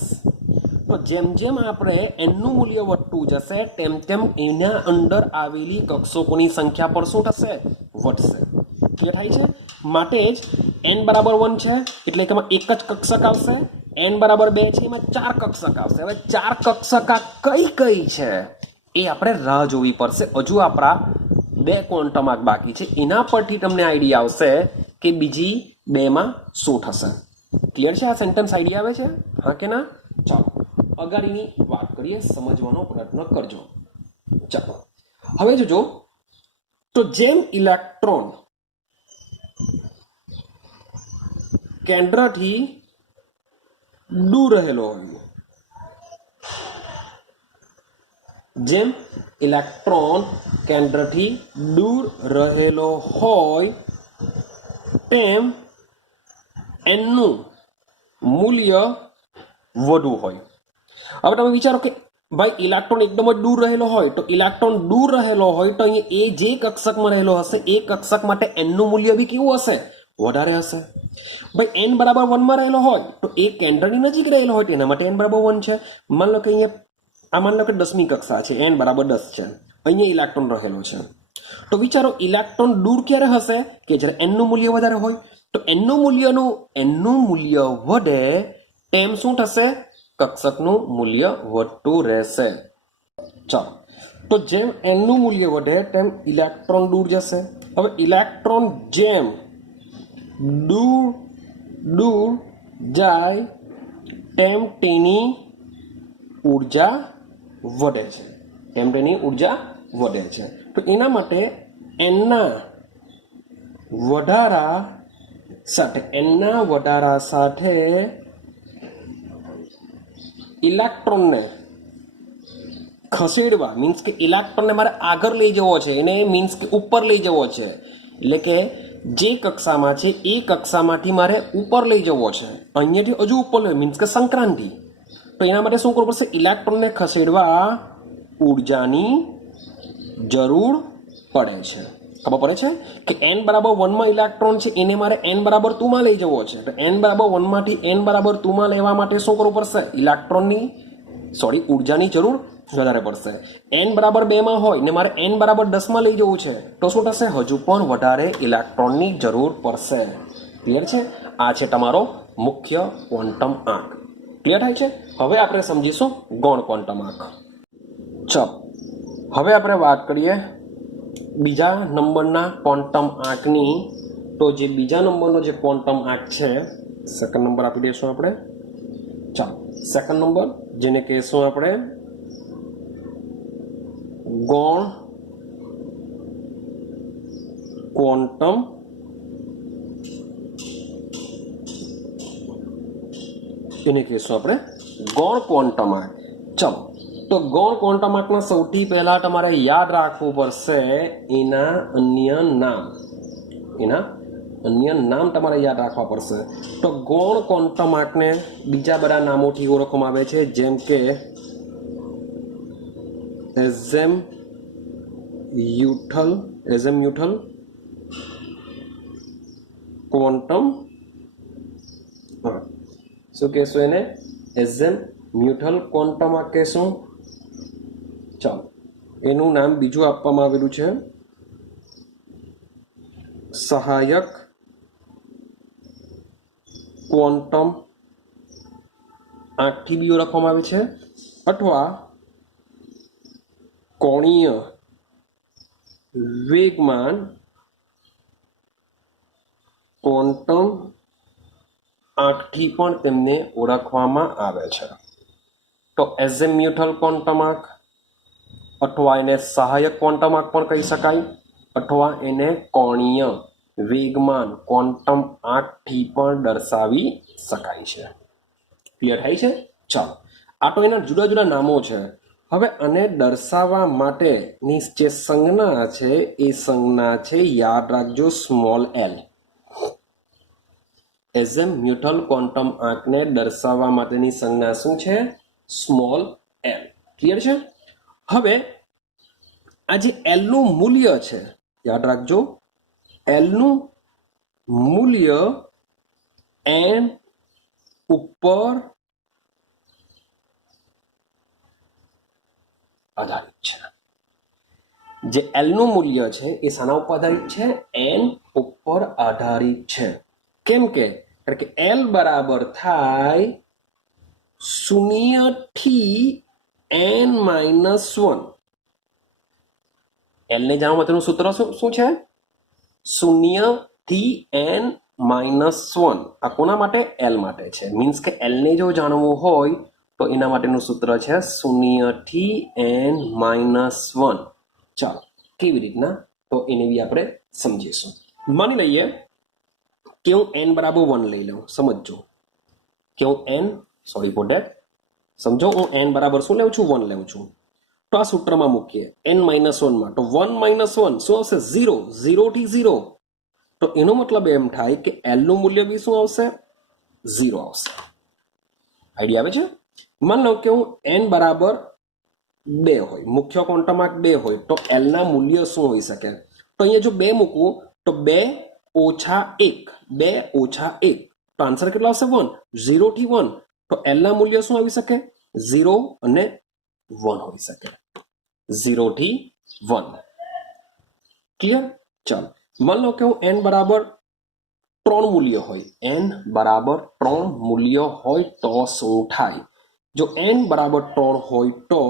તો જેમ જેમ આપણે n નું મૂલ્ય વધતું જશે તેમ તેમ એના અંદર આવેલી કક્ષકોની સંખ્યા પર શું થશે? વધશે. ક્લિયર થાય છે? માટે જ n બરાબર 1 છે એટલે કે એમાં એક જ કક્ષક આવશે, n બરાબર 2 છે એમાં 4 કક્ષક આવશે. હવે 4 કક્ષક આ કઈ કઈ છે એ આપણે રાહ જોવી પડશે. હજુ આપણા 2 ક્વોન્ટમ આંક બાકી છે, એના પરથી તમને આઈડિયા આવશે કે બીજી 2માં શું થશે. ક્લિયર છે? આ સેન્ટેન્સ આઈડિયા આવે છે? હા કે ના? ચાલો અગાડીની વાત કરીએ, સમજવાનો પ્રયત્ન કરજો. ચાલો હવે જોજો, તો જેમ ઇલેક્ટ્રોન કેન્દ્રથી દૂર રહેલો હોય, જેમ ઇલેક્ટ્રોન કેન્દ્રથી દૂર રહેલો હોય તેમ n નું મૂલ્ય વધુ હોય. હવે તમે વિચારો કે ભાઈ ઇલેક્ટ્રોન એકદમ જ દૂર રહેલો હોય, તો ઇલેક્ટ્રોન દૂર રહેલો હોય તો અહીંયા એ જે કક્ષકમાં રહેલો હશે એ કક્ષક માટે n નું મૂલ્ય બી કેવું હશે? વધારે હશે. ભાઈ n બરાબર 1 માં રહેલો હોય તો એ કેન્દ્રની નજીક રહેલો હોય એના માટે n બરાબર 1 છે. માન લો કે અહીંયા આ માન લો કે 10મી કક્ષા છે, n બરાબર 10 છે, અહીંયા ઇલેક્ટ્રોન રહેલો છે. તો વિચારો ઇલેક્ટ્રોન દૂર ક્યારે હશે? કે જ્યારે n નું મૂલ્ય વધારે હોય. તો n નું મૂલ્ય વધે તેમ શું થશે? કક્ષકનું મૂલ્ય વધતું રહેશે. ચાલો, તો જેમ n નું મૂલ્ય વધે તેમ ઇલેક્ટ્રોન દૂર જશે. હવે ઇલેક્ટ્રોન જેમ દૂર જાય તેમ તેની ઉર્જા વધે છે. તો એના માટે n ના વધારા સાથે ઇલેક્ટ્રોનને ખસેડવા, મીન્સ કે ઇલેક્ટ્રોનને મારે આગળ લઈ જવો છે, એને મીન્સ કે ઉપર લઈ જવો છે, એટલે કે જે કક્ષામાં છે એ કક્ષામાંથી મારે ઉપર લઈ જવો છે, અહીંયાથી હજુ ઉપર લઈ, મીન્સ કે સંક્રાંતિ. તો એના માટે શું કરવું પડશે? ઇલેક્ટ્રોનને ખસેડવા ઉર્જાની જરૂર પડે છે. ખબર પડે છે કે n બરાબર 1 માં ઇલેક્ટ્રોન છે એને મારે n બરાબર 2 માં લઈ જવો છે. તો n બરાબર 1 માંથી n બરાબર 2 માં લેવા માટે શું કરવું પડશે? ઉર્જાની જરૂર વધારે પડશે. n બરાબર 2 માં હોય ને મારે n બરાબર 10 માં લઈ જવું છે તો શું થશે? હજુ પણ વધારે ઇલેક્ટ્રોનની જરૂર પડશે. ક્લિયર છે? આ છે તમારો મુખ્ય ક્વોન્ટમ આંક. ક્લિયર થાય છે? હવે આપણે સમજીશું ગૌણ ક્વોન્ટમ આંક. ચાલો હવે આપણે વાત કરીએ બીજા નંબરના ક્વોન્ટમ આંકની. તો જે બીજા નંબરનો જે ક્વોન્ટમ આંક છે, સેકન્ડ નંબર આપી દઈશું આપણે. ચાલો સેકન્ડ નંબર, જેને કહીશું આપણે ગૌણ ક્વોન્ટમ એને કહીશું આપણે ગૌણ ક્વોન્ટમ આંક. ચાલો, તો ગૌણ ક્વોન્ટમ આંકના સૌથી પહેલા તમારે યાદ રાખવું પડશે એના અન્ય નામ તમારે યાદ રાખવા પડશે. તો ગૌણ ક્વોન્ટમ આંકને બીજા બધા નામોથી ઓળખવામાં આવે છે, જેમ કે એઝેમ્યુથલ ક્વોન્ટમ, શું કહેશું એને? એઝેમ્યુથલ ક્વોન્ટમ આંક કહેશું. ચાલો, એનું નામ બીજું આપવામાં આવેલું છે સહાયક ક્વોન્ટમ આંકથી બી ઓળખવામાં આવે છે, અથવા કોણીય વેગમાન ક્વોન્ટમ આંકથી પણ તેમને ઓળખવામાં આવે છે. તો એઝેમ્યુથલ ક્વોન્ટમ આંક, અથવા એને સહાયક ક્વોન્ટમ આંક પણ કહી શકાય, અથવા એને કોણીય વેગમાન ક્વોન્ટમ આંકથી પણ દર્શાવી શકાય છે. ક્લિયર થાય છે? ચાલો, આ તો એના જુદા જુદા નામો છે. હવે આને દર્શાવવા માટેની જે સંજ્ઞા છે એ સંજ્ઞા છે, યાદ રાખજો, સ્મોલ એલ. એઝેમ્યુથલ ક્વોન્ટમ આંકને દર્શાવવા માટેની સંજ્ઞા શું છે? Small L. ક્લિયર છે? હવે આ જે એલ નું મૂલ્ય છે, યાદ રાખજો, એલ નું મૂલ્ય એન ઉપર આધારિત છે. જે એલ નું મૂલ્ય છે એ શાના ઉપર આધારિત છે? એન ઉપર આધારિત છે. કેમ કે કારણ કે એલ બરાબર થાય 0 થી n-1. એલ ને જાણવા માટેનું સૂત્ર શું છે? 0 થી n-1. આ કોના માટે? એલ માટે છે. મીન્સ કે એલ ને જો જાણવું હોય તો એના માટેનું સૂત્ર છે 0 થી n-1. ચાલો, કેવી રીતના? તો એને બી આપણે સમજીશું. માની લઈએ કે હું n બરાબર 1 લઈ લઉં. સમજો કે હું n, સોરી ફોર ધેટ, સમજો હું n બરાબર શું લેવું છું? 1 લેવું છું. તો આ સૂત્રમાં મૂકીએ n-1 માં. તો 1 - 1 શું આવશે? 0. 0 થી 0. તો એનો મતલબ એમ થાય કે એલ નું મૂલ્ય બી શું આવશે? 0 આવશે. આઈડિયા આવે છે? માન લો કે હું n બરાબર 2 હોય, મુખ્ય ક્વોન્ટમ આંક 2 હોય, તો એલ ના મૂલ્ય શું હોઈ શકે? તો અહીંયા જો 2 મૂકું તો 2 - 1. 2 - 1. તો આન્સર કેટલો આવશે? 1. 0 થી 1. તો એલ ના મૂલ્ય શું આવી શકે? 0 અને 1 હોઈ શકે. 0 થી 1. ક્લિયર? ચાલો, માન લો કે હું n બરાબર 3 મૂલ્ય હોય, n બરાબર 3 મૂલ્ય હોય તો શું થાય? જો n બરાબર 3 હોય તો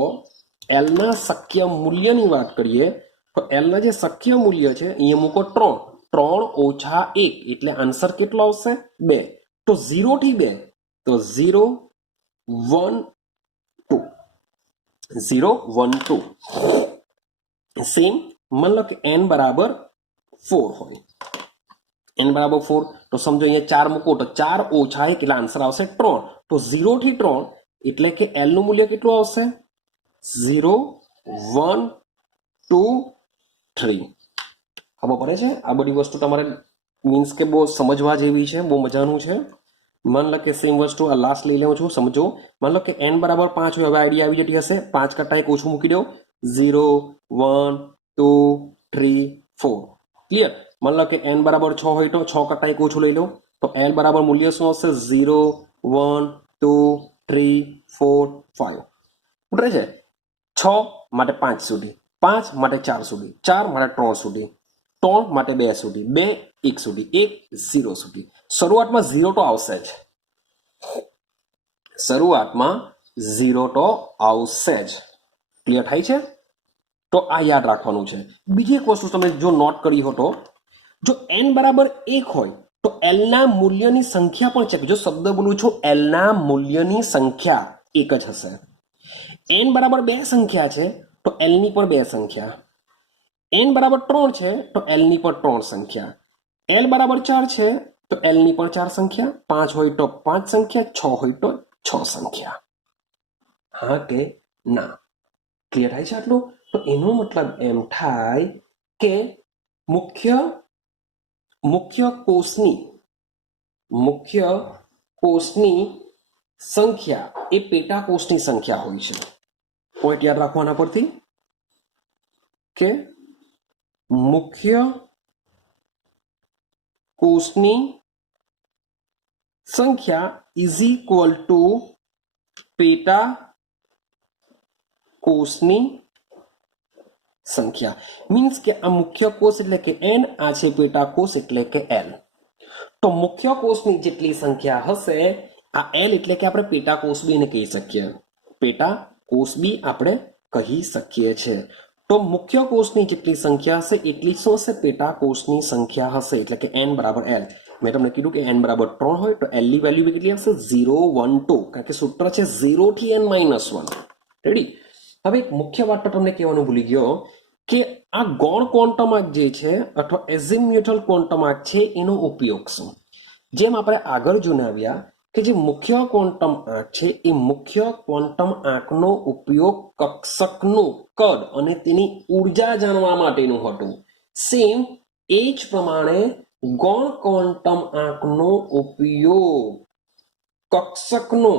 એલ ના શક્ય મૂલ્યની વાત કરીએ તો એલ ના જે શક્ય મૂલ્ય છે અહીંયા મૂકો 3. 3 - 1 એટલે આન્સર કેટલો આવશે? 2. તો 0 થી 2. તો 0 1 2. 0 1 2. સેમ માન લો કે n બરાબર 4 હોય. n બરાબર 4 તો સમજો અહીંયા 4 મૂકો તો 4 - 1 એટલે આન્સર આવશે 3. તો 0 થી 3 એટલે કે એલ નું મૂલ્ય કેટલું આવશે? 0 1 2 3. ખબર પડે છે? આ બધી વસ્તુ તમારે મીન્સ કે બહુ સમજવા જેવી છે, બહુ મજાનું છે. માન લો કે સેમ વસ્તુ આ લાસ્ટ લઈ લઉં છું. સમજો, માન લો કે n બરાબર 5 હોય. હવે આઈડિયા આવી જતી હશે. 5 કરતા એક ઓછું મૂકી દો. 0 1 2 3 4. ક્લિયર? માન લો કે n બરાબર 6 હોય તો 6 કરતા એક ઓછું લઈ લો. તો l બરાબર મૂલ્ય શું આવશે? 0 1 2 3 4 5. ઉતરે છે? 6 માટે 5 સુધી, 5 માટે 4 સુધી, 4 માટે 3 સુધી, 3 માટે 2 સુધી, 2 1 સુધી, 1 0 સુધી. શરૂઆતમાં 0 તો આવશે જ. શરૂઆતમાં 0 તો આવશે જ. ક્લિયર થાય છે? તો આ યાદ રાખવાનું છે. બીજી એક વસ્તુ તમે જો નોટ કરી હો તો, જો n બરાબર 1 હોય તો l ના મૂલ્યની સંખ્યા પણ ચેક. જો શબ્દ બોલું છું, l ના મૂલ્યની સંખ્યા 1 જ હશે. n બરાબર 2 સંખ્યા છે તો l ની પણ 2 સંખ્યા. n બરાબર 3 છે તો l ની પણ 3 સંખ્યા. l બરાબર 4 છે તો l ની પણ 4 સંખ્યા. 5 હોય તો 5 સંખ્યા, 6 હોય તો 6 સંખ્યા. હા કે ના? ક્લિયર થાય છે આટલું? તો એનો મતલબ એમ થાય કે મુખ્ય કોષની સંખ્યા એ પેટા કોષની સંખ્યા હોય છે. પોઈન્ટ યાદ રાખવાના પરથી કે મુખ્ય કોષની સંખ્યા ઇઝ ઇક્વલ ટુ પેટા કોષની સંખ્યા. મીન્સ કે આ મુખ્ય કોષ એટલે કે n, આ છે પેટા કોષ એટલે કે l. તો મુખ્ય કોષની જેટલી સંખ્યા હશે, આ l એટલે કે આપણે પેટા કોષ બી એને કહી શકીએ. પેટા કોષ બી આપણે કહી શકીએ છે. તો મુખ્ય કોષની જેટલી સંખ્યા હશે એટલી શું હશે? પેટા કોષની સંખ્યા હશે. એટલે કે n બરાબર l. મેં તમને કીધું કે n બરાબર 3 હોય તો l ની વેલ્યુ કેટલી આવશે 0 1 2, કારણ કે સૂત્ર છે 0 થી n -1. રેડી? હવે એક મુખ્ય વાત તો તમને કહેવાનું ભૂલી ગયો કે આ ગૌણ ક્વોન્ટમ આંક જે છે અથવા એઝિમ્યુથલ ક્વોન્ટમ આંક છે એનો ઉપયોગ શું? જેમ આપણે આગળ જણાવ્યા કે જે મુખ્ય ક્વોન્ટમ આંક છે એ મુખ્ય ક્વોન્ટમ આંકનો ઉપયોગ કક્ષકનું કદ અને તેની ઉર્જા જાણવા માટેનું હતું. સેમ એ જ પ્રમાણે ગૌણ ક્વોન્ટમ આંકનો ઉપયોગ કક્ષકનો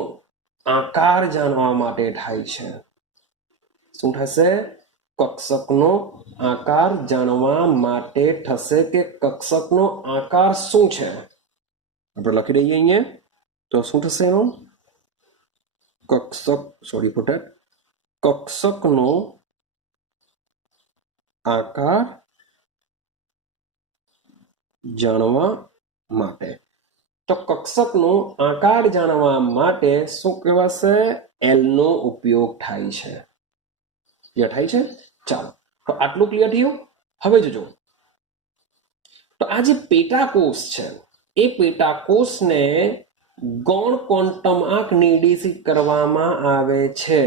આકાર જાણવા માટે થાય છે. શું થશે? કક્ષકનો આકાર જાણવા માટે થશે કે કક્ષકનો આકાર શું છે. આપણે લખી દઈએ અહીંયા તો શું થશે એનો? કક્ષકનો આકાર જાણવા માટે. તો કક્ષકનો આકાર જાણવા માટે શું કહેવાશે? એલ નો ઉપયોગ થાય છે. ક્લિયર થાય છે? ચાલો, તો આટલું ક્લિયર થયું. હવે જોજો, તો આ જે પેટાકોષ છે એ પેટાકોષને ગૌણ ક્વોન્ટમ આંક નિર્દેશિત કરવામાં આવે છે.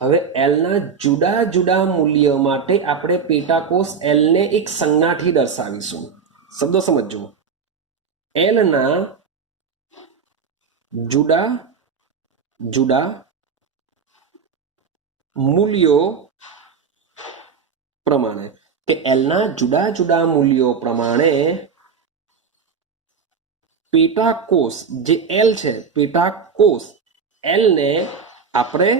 હવે એલ ના જુદા જુદા મૂલ્ય માટે આપણે પેટાકોષ એલ ને એક સંજ્ઞાથી દર્શાવીશું. શબ્દો સમજજો. એલ ના જુદા જુદા મૂલ્યો પ્રમાણે કે એલ ના જુદા જુદા મૂલ્યો પ્રમાણે પેટાકોષ જે એલ છે, પેટાકોષ એલ ને આપણે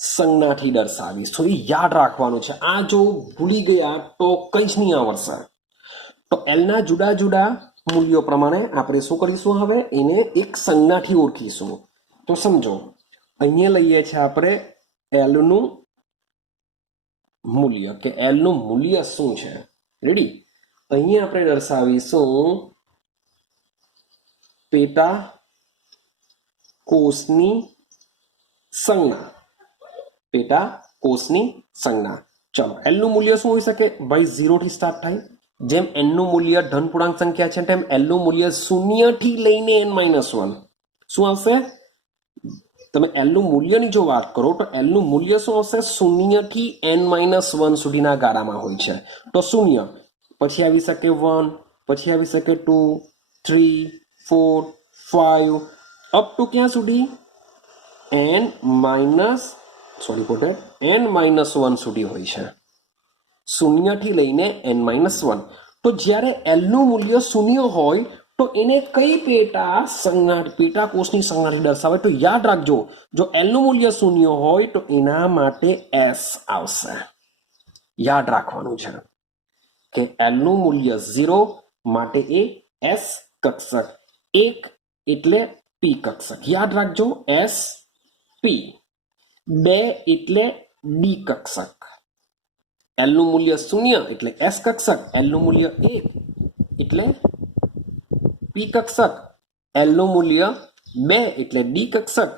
સંજ્ઞાથી દર્શાવીશું. એ યાદ રાખવાનું છે. આ જો ભૂલી ગયા તો કંઈ જ નહીં આવડશે. તો એલ ના જુદા જુદા મૂલ્યો પ્રમાણે આપણે શું કરીશું? હવે એને એક સંજ્ઞાથી ઓળખીશું. તો સમજો, અહીંયા લઈએ છીએ આપણે એલ નું મૂલ્ય કે એલ નું મૂલ્ય શું છે. રેડી? અહીંયા આપણે દર્શાવીશું પેટા કોષની સંજ્ઞા. પેટા કોષની સંજ્ઞા. ચલો, એલ નું મૂલ્ય શું હોઈ શકે? ભાઈ 0 થી સ્ટાર્ટ થાય. જેમ n નું મૂલ્ય ધન પૂર્ણાંક સંખ્યા છે તેમ l નું મૂલ્ય 0 થી લઈને n -1. શું આવશે? તમે l નું મૂલ્યની જો વાત કરો તો l નું મૂલ્ય શું આવશે? 0 થી n -1 સુધીના ગાળામાં હોય છે. તો 0 પછી આવી શકે 1, પછી આવી શકે 2, 3, 4, 5 અપ ટુ ક્યાં સુધી? n -1 સુધી હોય છે. 0 થી લઈને n -1. તો જ્યારે l નું મૂલ્ય 0 હોય તો એને કઈ પેટાકોષની સંજ્ઞાથી દર્શાવે? તો યાદ રાખજો, જો l નું મૂલ્ય 0 હોય તો એના માટે s આવશે. યાદ રાખવાનું છે કે l નું મૂલ્ય 0 માટે એ s કક્ષક, 1 એટલે p કક્ષક. યાદ રાખજો, s p. 2 એટલે d કક્ષક. l નું મૂલ્ય 0 એટલે s કક્ષક, l નું મૂલ્ય 1 એટલે p કક્ષક, l નું મૂલ્ય 2 એટલે d કક્ષક,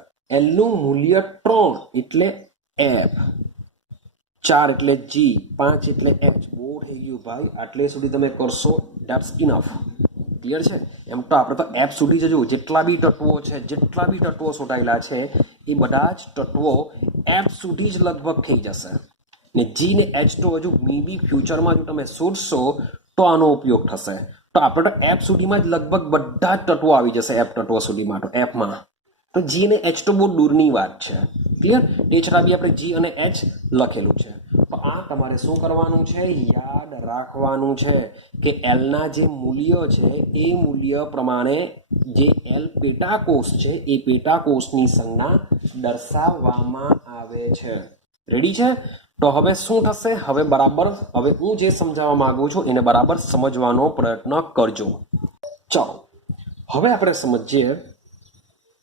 l નું મૂલ્ય 3 એટલે f, 4 એટલે g, 5 એટલે h. બહુ થઈ ગયું ભાઈ, આટલે સુધી તમે કરશો ધેટ્સ ઇનફ. ક્લિયર છે? એમ તો આપણે તો f સુધી જજો. જેટલા બી તત્વો છે, જેટલા બી તત્વો શોધાયેલા છે એ બધા જ તત્વો f સુધી જ લગભગ થઈ જશે. ને જી ને એચ તો હજુ મે બી ફ્યુચરમાં જો તમે શોધશો તો આનો ઉપયોગ થશે. તો આપણે તો એફ સુધીમાં જ લગભગ બધા જ તત્વો આવી જશે. એફ તત્વો સુધીમાં તો એફમાં તો જી અને એચ તો બહુ દૂરની વાત છે. ક્લિયર? તે છતાં બી આપણે જી અને એચ લખેલું છે. તો આ તમારે શું કરવાનું છે? યાદ રાખવાનું છે કે એલના જે મૂલ્ય છે એ મૂલ્ય પ્રમાણે જે એલ પેટાકોષ છે એ પેટાકોષની સંજ્ઞા દર્શાવવામાં આવે છે. રેડી છે? તો હવે શું થશે? હવે હું જે સમજાવવા માંગુ છું એને બરાબર સમજવાનો પ્રયત્ન કરજો. ચાલો, હવે આપણે સમજીએ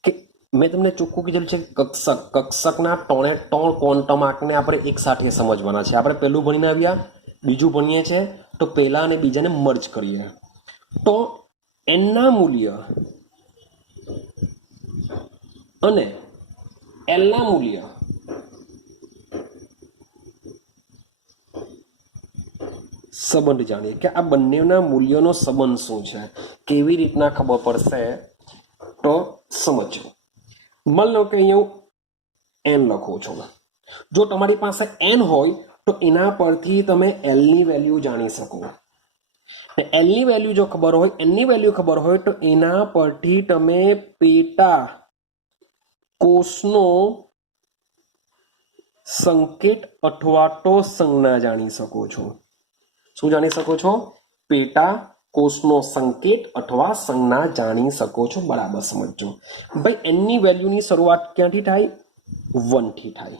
કે મેં તમને ચોખ્ખું કીધેલું છે કક્ષકના 3 ક્વોન્ટમ આંકને આપણે એક સાથે સમજવાના છે. આપણે પહેલું ભણીને આવ્યા, બીજું ભણીએ છીએ, તો પહેલા અને બીજાને મર્જ કરીએ. તો n ના મૂલ્ય અને l ના મૂલ્ય સંબંધ જાણીએ કે આ બંનેના મૂલ્યોનો સંબંધ શું છે. કેવી રીતના ખબર પડશે તો સમજો. માની લો કે અહીંયા હું n લખું છું. જો તમારી પાસે n હોય તો એના પરથી તમે l ની વેલ્યુ જાણી શકો. l ની વેલ્યુ જો ખબર હોય, n ની વેલ્યુ ખબર હોય તો એના પરથી તમે પેટા કોષનો સંકેત અથવા તો સંજ્ઞા જાણી શકો છો. શું જાણી શકો છો? પેટા કોષનો સંકેત અથવા સંજ્ઞા જાણી શકો છો. બરાબર સમજો. ભાઈ n ની વેલ્યુની શરૂઆત ક્યાંથી થાય? 1 થી થાય.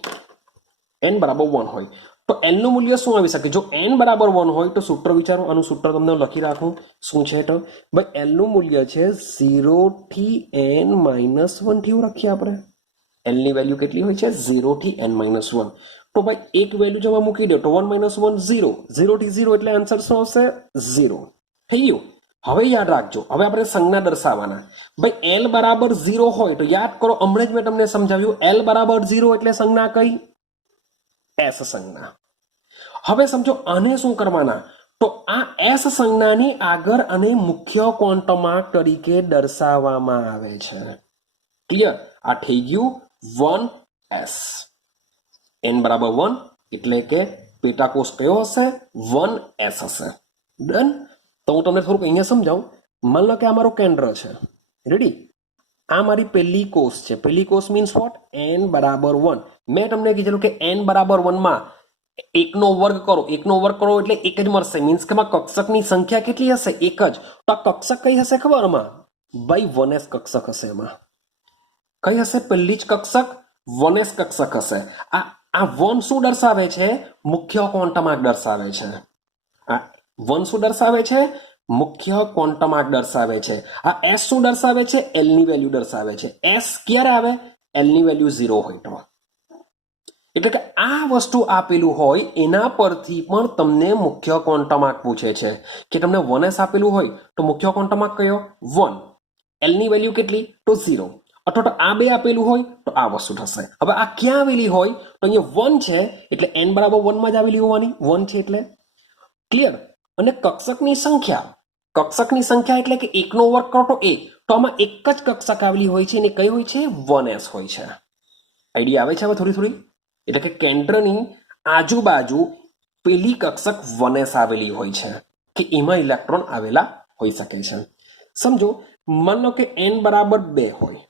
n બરાબર 1 હોય તો n નું મૂલ્ય શું આવી શકે? જો n બરાબર 1 હોય તો સૂત્ર વિચારો. આનું સૂત્ર તમને લખી રાખું. શું છે તો ભાઈ l નું મૂલ્ય છે 0 થી n -1 થી રાખીએ આપણે. l ની વેલ્યુ કેટલી હોય છે? 0 થી n -1. તો ભાઈ એક વેલ્યુ જવા મૂકી દો તો 1 - 1 0. 0 થી 0 એટલે આન્સર શું આવશે? 0. થઈ ગયું. હવે યાદ રાખજો, હવે આપણે સંજ્ઞા દર્શાવવાના. ભાઈ l બરાબર 0 હોય તો યાદ કરો, હમણાં જ મેં તમને સમજાવ્યું l બરાબર 0 એટલે સંજ્ઞા કઈ? s સંજ્ઞા. હવે સમજો આને શું કરવાના? તો આ s સંજ્ઞાની આગળ અને મુખ્ય ક્વોન્ટમાર્ક તરીકે દર્શાવવામાં આવે છે. ક્લિયર? આ થઈ ગયું 1s. n બરાબર 1 એટલે કે પેટાકોષ કયો હશે? 1s હશે. ડન. તો હું તમને થોડુંક અહીંયા સમજાવું. માન લો કે આ મારું કેન્દ્ર છે. રેડી? આ મારી પહેલી કોષ છે. પહેલી કોષ મીન્સ વોટ? n બરાબર 1. મેં તમને કીધેલું કે n બરાબર 1 માં 1 નો વર્ગ કરો. 1 નો વર્ગ કરો એટલે 1 જ મળશે. મીન્સ કે કક્ષકની સંખ્યા કેટલી હશે? 1 જ. તો આ કક્ષક કઈ હશે ખબર? આમાં ભાઈ 1s કક્ષક હશે. એમાં કઈ હશે? પહેલી જ કક્ષક 1s કક્ષક હશે. આ 1 શું દર્શાવે છે? મુખ્ય ક્વોન્ટમાર્ક દર્શાવે છે. આ 1 શું દર્શાવે છે? મુખ્ય ક્વોન્ટમાર્ક દર્શાવે છે. આ s શું દર્શાવે છે? l ની વેલ્યુ દર્શાવે છે. s ક્યારે આવે? l ની વેલ્યુ 0 હોય તો. એટલે કે આ વસ્તુ આપેલું હોય એના પરથી પણ તમને મુખ્ય ક્વોન્ટમાર્ક પૂછે છે કે તમને 1s આપેલું હોય તો મુખ્ય ક્વોન્ટમાર્ક કયો? 1. l ની વેલ્યુ કેટલી? તો 0. અથવા તો આ બે આપેલું હોય તો આ વસ્તુ થશે. હવે આ ક્યાં આવેલી હોય? તો અહીંયા 1 છે એટલે n બરાબર 1 માં જ આવેલી હોવાની. 1 છે એટલે ક્લિયર. અને કક્ષકની સંખ્યા એટલે કે 1 નો વર્ગ કરો તો 1. તો આમાં એક જ કક્ષક આવેલી હોય છે અને કઈ હોય છે? 1s હોય છે. આઈડિયા આવે છે હવે થોડી? એટલે કે કેન્દ્રની આજુબાજુ પેલી કક્ષક 1s આવેલી હોય છે કે એમાં ઇલેક્ટ્રોન આવેલા હોઈ શકે છે. સમજો, માન લો કે n બરાબર 2 હોય.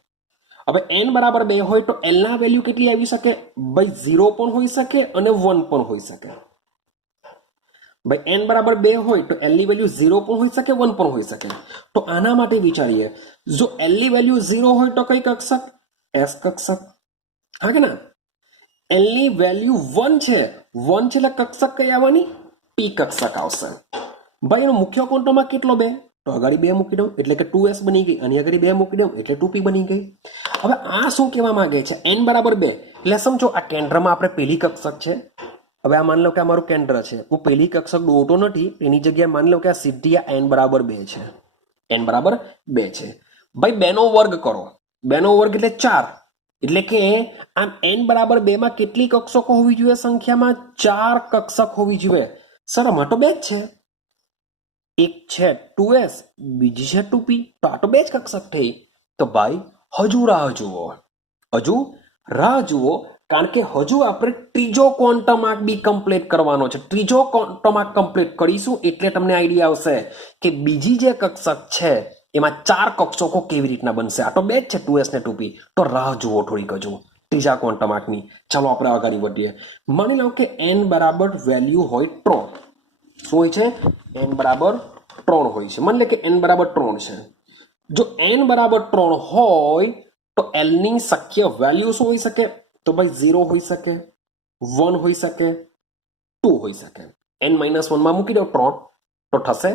હવે n બરાબર 2 હોય તો l ના વેલ્યુ કેટલી આવી શકે? ભાઈ 0 પણ હોઈ શકે અને 1 પણ હોઈ શકે. ભાઈ n બરાબર 2 હોય તો l ની વેલ્યુ 0 પણ હોઈ શકે, 1 પણ હોઈ શકે. તો આના માટે વિચારીએ, જો l ની વેલ્યુ 0 હોય તો કઈ કક્ષક? s કક્ષક. હા કે ના? l ની વેલ્યુ 1 છે. 1 છે એટલે કક્ષક કઈ આવવાની? p કક્ષક આવશે. ભાઈ એનો મુખ્ય ક્વોન્ટમાર્ક કેટલો? 2. તો આગળ 2 મૂકી દઉં એટલે કે 2s બની ગઈ. અને આગળ 2 મૂકી દઉં એટલે 2p બની ગઈ. હવે આ શું કહેવા માંગે છે? n બરાબર 2 એટલે સમજો આ કેન્દ્રમાં આપણે પેલી કક્ષક છે. હવે આ માની લો કે આ મારું કેન્દ્ર છે. હું પેલી કક્ષક દોરતો નથી, એની જગ્યાએ માની લો કે આ સીધી આ n બરાબર 2 છે. n બરાબર 2 છે. ભાઈ 2 નો વર્ગ કરો. 2 નો વર્ગ એટલે 4. એટલે કે આમ n બરાબર 2 માં કેટલી કક્ષકો હોવી જોઈએ? સંખ્યામાં 4 કક્ષક હોવી જોઈએ. સર આમાં તો 2 જ છે. એક છે 2s, બીજી છે 2p. તો આ તો 2 જ કક્ષક થઈ. તો ભાઈ હજુ રાહ જુઓ કારણ કે હજુ આપણે ત્રીજો ક્વોન્ટમાર્ક બી કમ્પ્લીટ કરવાનો છે. ત્રીજો ક્વોન્ટમાર્ક કમ્પ્લીટ કરીશું એટલે તમને આઈડિયા આવશે કે બીજી જે કક્ષક છે એમાં 4 કક્ષકો કેવી રીતના બનશે. આ તો 2 જ છે 2s ને 2p. તો રાહ જુઓ થોડીક હજુ ત્રીજા ક્વોન્ટમાર્કની. ચાલો આપણે આગળ વધીએ. માની લો કે n બરાબર વેલ્યુ હોય 3. શું હોય છે? n બરાબર 3 હોય છે. માની લે કે n બરાબર 3 છે. જો n બરાબર 3 હોય તો l ની શક્ય વેલ્યુ શું હોઈ શકે? તો ભાઈ 0 હોઈ શકે, 1 હોઈ શકે, 2 હોઈ શકે. n - 1 માં મૂકી દો 3 તો થશે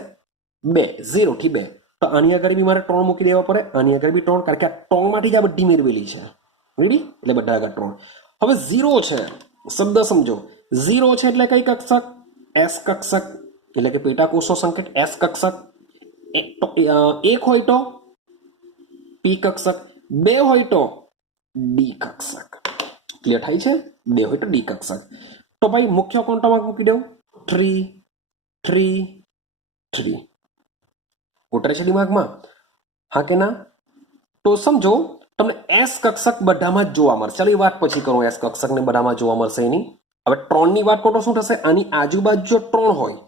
2. 0 થી 2. તો આની આગળ બી મારે 3 મૂકી દેવા પડે. આની આગળ બી 3, કારણ કે આ 3 માંથી જ આ બધી મેળવેલી છે. રેડી? એટલે બધા આગળ 3. હવે 0 છે. શબ્દ સમજો. 0 છે એટલે કઈ કક્ષક? s કક્ષક. એટલે કે પેટાકોષનો સંકેત s કક્ષક. 1 હોય તો p કક્ષક. 2 હોય તો d કક્ષક. ક્લિયર થાય છે? 2 હોય તો d કક્ષક. તો ભાઈ મુખ્ય ક્વોન્ટમાર્ક મૂકી દઉં 3. 3 3 ઉતરે છે દિમાગમાં? હા કે ના? તો સમજો તમને એસ કક્ષક બધામાં જ જોવા મળશે. ચાલો એ વાત પછી કરું, એસ કક્ષકને બધામાં જોવા મળશે એની. હવે ત્રણની વાત કરો તો શું થશે? આની આજુબાજુ જો ત્રણ હોય,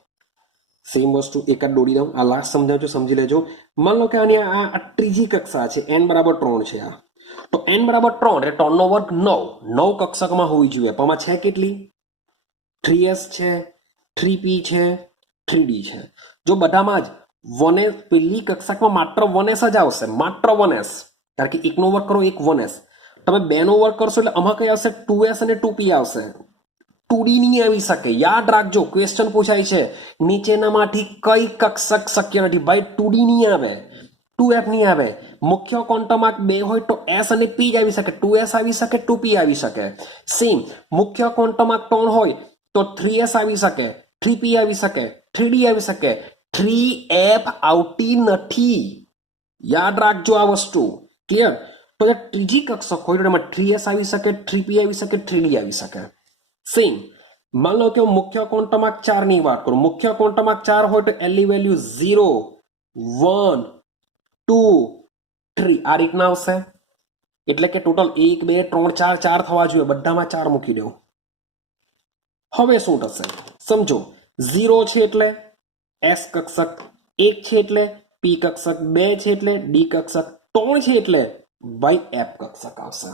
સેમ વસ્તુ એક જ દોડી દઉં. આ લાસ્ટ સમજાવજો, સમજી લેજો. માન લો કે આની આ ત્રીજી કક્ષા છે, n બરાબર 3 છે આ. તો n બરાબર 3 એટલે 3 નો વર્ગ 9. 9 કક્ષકમાં હોવી જોઈએ, પણ આમાં છે કેટલી? 3s છે, 3p છે, 3d છે. જો બધામાં જ 1s, પેલી કક્ષકમાં માત્ર 1s જ આવશે, માત્ર 1s. કારણ કે 1 નો વર્ગ કરો 1 1s. તમે 2 નો વર્ગ કરશો એટલે આમાં કઈ આવશે? 2s અને 2p આવશે. 2d નહીં આવી શકે. યાદ રાખજો, ક્વેશ્ચન પૂછાય છે નીચેનામાંથી કઈ કક્ષક શક્ય નથી? ભાઈ 2d નહીં આવે, 2f નહીં આવે. મુખ્ય ક્વોન્ટમ આંક 2 હોય તો s અને p જ આવી શકે. 2s આવી શકે, 2p આવી શકે. સેમ મુખ્ય ક્વોન્ટમ આંક 3 હોય તો 3s આવી શકે, 3p આવી શકે, 3d આવી શકે. 3f આવતી નથી. યાદ રાખજો આ વસ્તુ. ક્લિયર? તો ત્રીજી કક્ષક હોય તો એમાં 3s આવી શકે, 3p આવી શકે, 3d આવી શકે. સેમ मान लो कि मुख्य क्वांटम आंक 4 ની વાત કરું. મુખ્ય ક્વોન્ટમ આંક 4 હોય તો l ની વેલ્યુ 0 1 2 3 આ રીતના આવશે. એટલે કે ટોટલ 1 2 3 4 4 થવા જોઈએ, બધામાં 4 મૂકી દો. હવે શું થશે સમજો. 0 છે એટલે s કક્ષક, 1 છે એટલે p કક્ષક, 2 છે એટલે d કક્ષક, 3 છે એટલે ભાઈ f કક્ષક આવશે.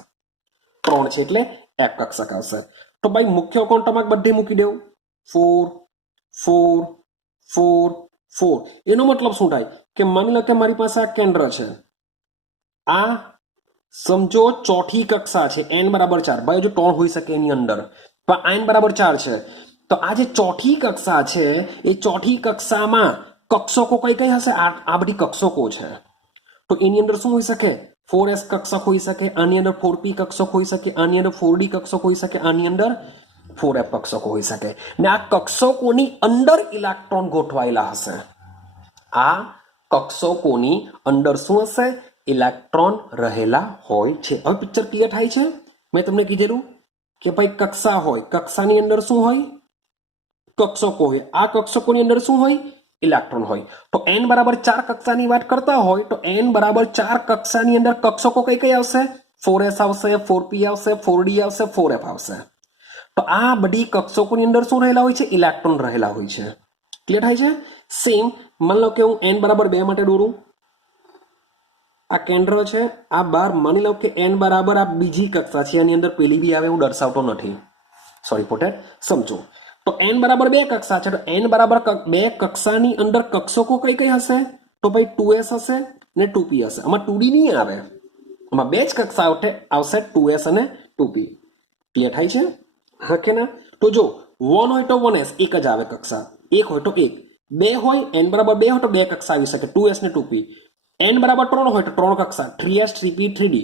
3 છે એટલે f કક્ષક આવશે. તો ભાઈ મુખ્ય ક્વોન્ટમ આંક બધે મૂકી દેવું. 4 4 4 4. એનો મતલબ શું થાય કે માની લો કે મારી પાસે આ કેન્દ્ર છે, આ સમજો ચોથી કક્ષા છે, n બરાબર 4. ભાઈ જો 3 હોઈ શકે એની અંદર, પણ n બરાબર 4 છે. તો આ જે ચોથી કક્ષા છે એ ચોથી કક્ષામાં કક્ષકો કઈ કઈ હશે? આ બધી કક્ષકો છે. તો એની અંદર શું હોઈ શકે? 4s કક્ષક હોઈ શકે, આની અંદર 4p કક્ષક હોઈ શકે, આની અંદર 4d કક્ષક હોઈ શકે, આની અંદર 4f કક્ષકો હોઈ શકે. ને આ કક્ષકોની અંદર ઇલેક્ટ્રોન ગોઠવાયેલા હશે. આ કક્ષકોની અંદર શું હશે? ઇલેક્ટ્રોન રહેલા હોય છે. હવે પિક્ચર ક્લિયર થાય છે? મેં તમને કીધેલું કે ભાઈ કક્ષા હોય, કક્ષાની અંદર શું હોય? કક્ષકો હોય. આ કક્ષકોની અંદર શું હોય? ઇલેક્ટ્રોન હોય. તો n બરાબર 4 કક્ષાની વાત કરતા હોય તો n બરાબર 4 કક્ષાની અંદર કક્ષકો કઈ કઈ આવશે? 4s આવશે, 4p આવશે, 4d આવશે, 4f આવશે. તો આ બધી કક્ષકોની અંદર શું રહેલા હોય છે? ઇલેક્ટ્રોન રહેલા હોય છે. ક્લિયર થાય છે? સેમ માની લો કે હું n બરાબર 2 માટે દોરું. આ કેન્દ્ર છે, આ બાર માની લો કે n બરાબર આ બીજી કક્ષા છે, એની અંદર પેલી બી આવે, હું દર્શાવતો નથી, સોરી પોટેટ, સમજો. તો n બરાબર 2 કક્ષા છે, તો n બરાબર 2 કક્ષાની અંદર કક્ષકો કઈ કઈ હશે? તો ભાઈ 2s હશે ને 2p હશે. આમાં 2d નહીં આવે, આમાં બે જ કક્ષા આવશે, 2s અને 2p. ક્લિયર થાય છે? હા કે ના? તો જો 1 હોય તો 1s એક જ આવે કક્ષા, 1 હોય તો 1, 2 હોય n બરાબર 2 હોય તો 2 કક્ષા આવી શકે, 2s ને 2p. n બરાબર 3 હોય તો 3 કક્ષા, 3s 3p 3d.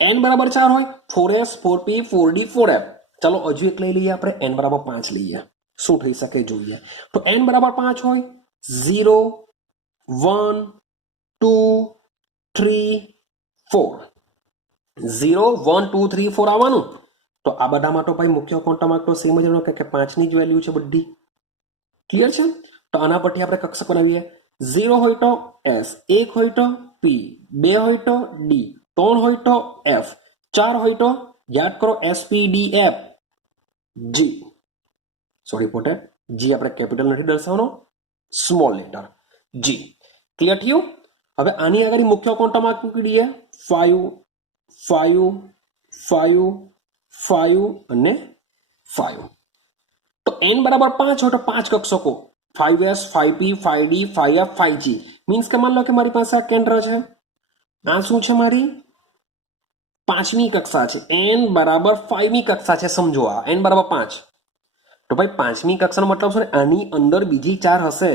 n બરાબર 4 હોય 4s 4p 4d 4f. ચાલો હજુ એક લઈ લઈએ આપણે, n બરાબર 5 લઈએ, શું થઈ શકે જોઈએ. તો n બરાબર 5 હોય 0 1 2 3 4, 0 1 2 3 4 આવવાનું. તો આ બધામાં તો ભાઈ મુખ્ય ક્વોન્ટમ આંક તો સેમ જ રહેવાનો કે 5 ની જ વેલ્યુ છે બધી. ક્લિયર છે? તો આના પરથી આપણે કક્ષક બનાવીએ. 0 હોય તો s, 1 હોય તો p, 2 હોય તો d, 3 હોય તો f, 4 હોય તો યાદ કરો s p d f g. Sorry પોતે g આપણે કેપિટલ નથી દર્શાવવાનો, સ્મોલ લેટર g. ક્લિયર થયું? હવે આની આગળ મુખ્ય ક્વોન્ટમ આંક મૂકી દઈએ. 5 5 5 5 અને 5. તો n બરાબર 5 હોય તો 5 કક્ષકો, 5s 5p 5d 5f 5g. Means કે માન લો કે મારી પાસે આ કેન્દ્ર છે, આ શું છે? મારી 5મી કક્ષા છે, n બરાબર 5મી કક્ષા છે. સમજો આ n બરાબર 5. તો ભાઈ 5મી કક્ષાનો મતલબ શું? આની અંદર બીજી 4 હશે,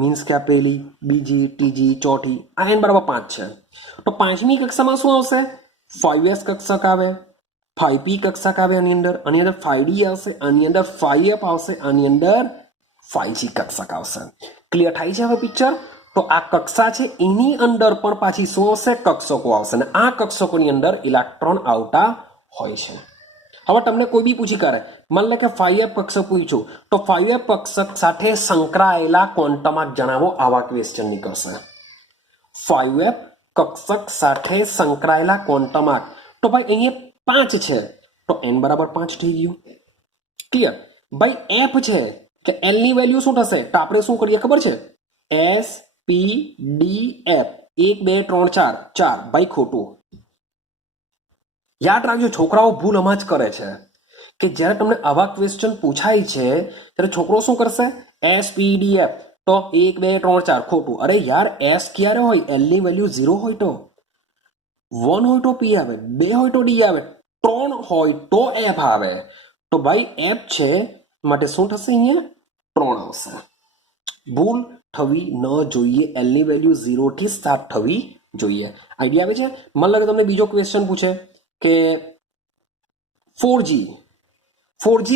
મીન્સ કે આ પહેલી, બીજી, ત્રીજી, ચોથી, આ n બરાબર 5 છે. તો 5મી કક્ષામાં શું આવશે? 5s કક્ષક આવે, 5p કક્ષક આવે, આની અંદર 5d આવશે, આની અંદર 5f આવશે, આની અંદર 5g કક્ષક આવશે. ક્લિયર થાય છે હવે પિક્ચર? તો આ કક્ષા છે એની અંદર પણ પાછી શું આવશે? કક્ષકો આવશે, અને આ કક્ષકોની અંદર ઇલેક્ટ્રોન આવતા હોય છે. હવે તમને કોઈ બી પૂછી કરે, માન લે કે 5f કક્ષક પૂછ્યું, તો 5f કક્ષક સાથે સંકળાયેલા ક્વોન્ટમ આંક જણાવો, આવા ક્વેશ્ચન નીકળશે. 5f કક્ષક સાથે સંકળાયેલા ક્વોન્ટમ આંક, તો ભાઈ અહીંયા 5 છે, તો n બરાબર 5 થઈ ગયું. ક્લિયર? ભાઈ f છે કે l ની વેલ્યુ શું થશે, તો આપણે શું કરીએ ખબર છે, s p d f 1 2 3 4 4. ભાઈ ખોટું. યાદ રાખજો, છોકરાઓ ભૂલ આમાં જ કરે છે કે જ્યારે તમને આવા ક્વેશ્ચન પૂછાય છે ત્યારે છોકરો શું કરશે, એસ પી ડી એફ, તો 1 2 3 4. ખોટું. અરે યાર, એસ ક્યારે હોય, એલ ની વેલ્યુ 0 હોય તો, 1 હોય તો પી આવે, 2 હોય તો ડી આવે, 3 હોય તો એફ આવે. તો ભાઈ એફ છે માટે શું થશે, અહીંયા 3 આવશે. ભૂલ થવી ન જોઈએ, એલ ની વેલ્યુ 0 થી સ્ટાર્ટ થવી જોઈએ. આઈડિયા આવે છે? મને લાગે તમને બીજો ક્વેશ્ચન પૂછે કે 4G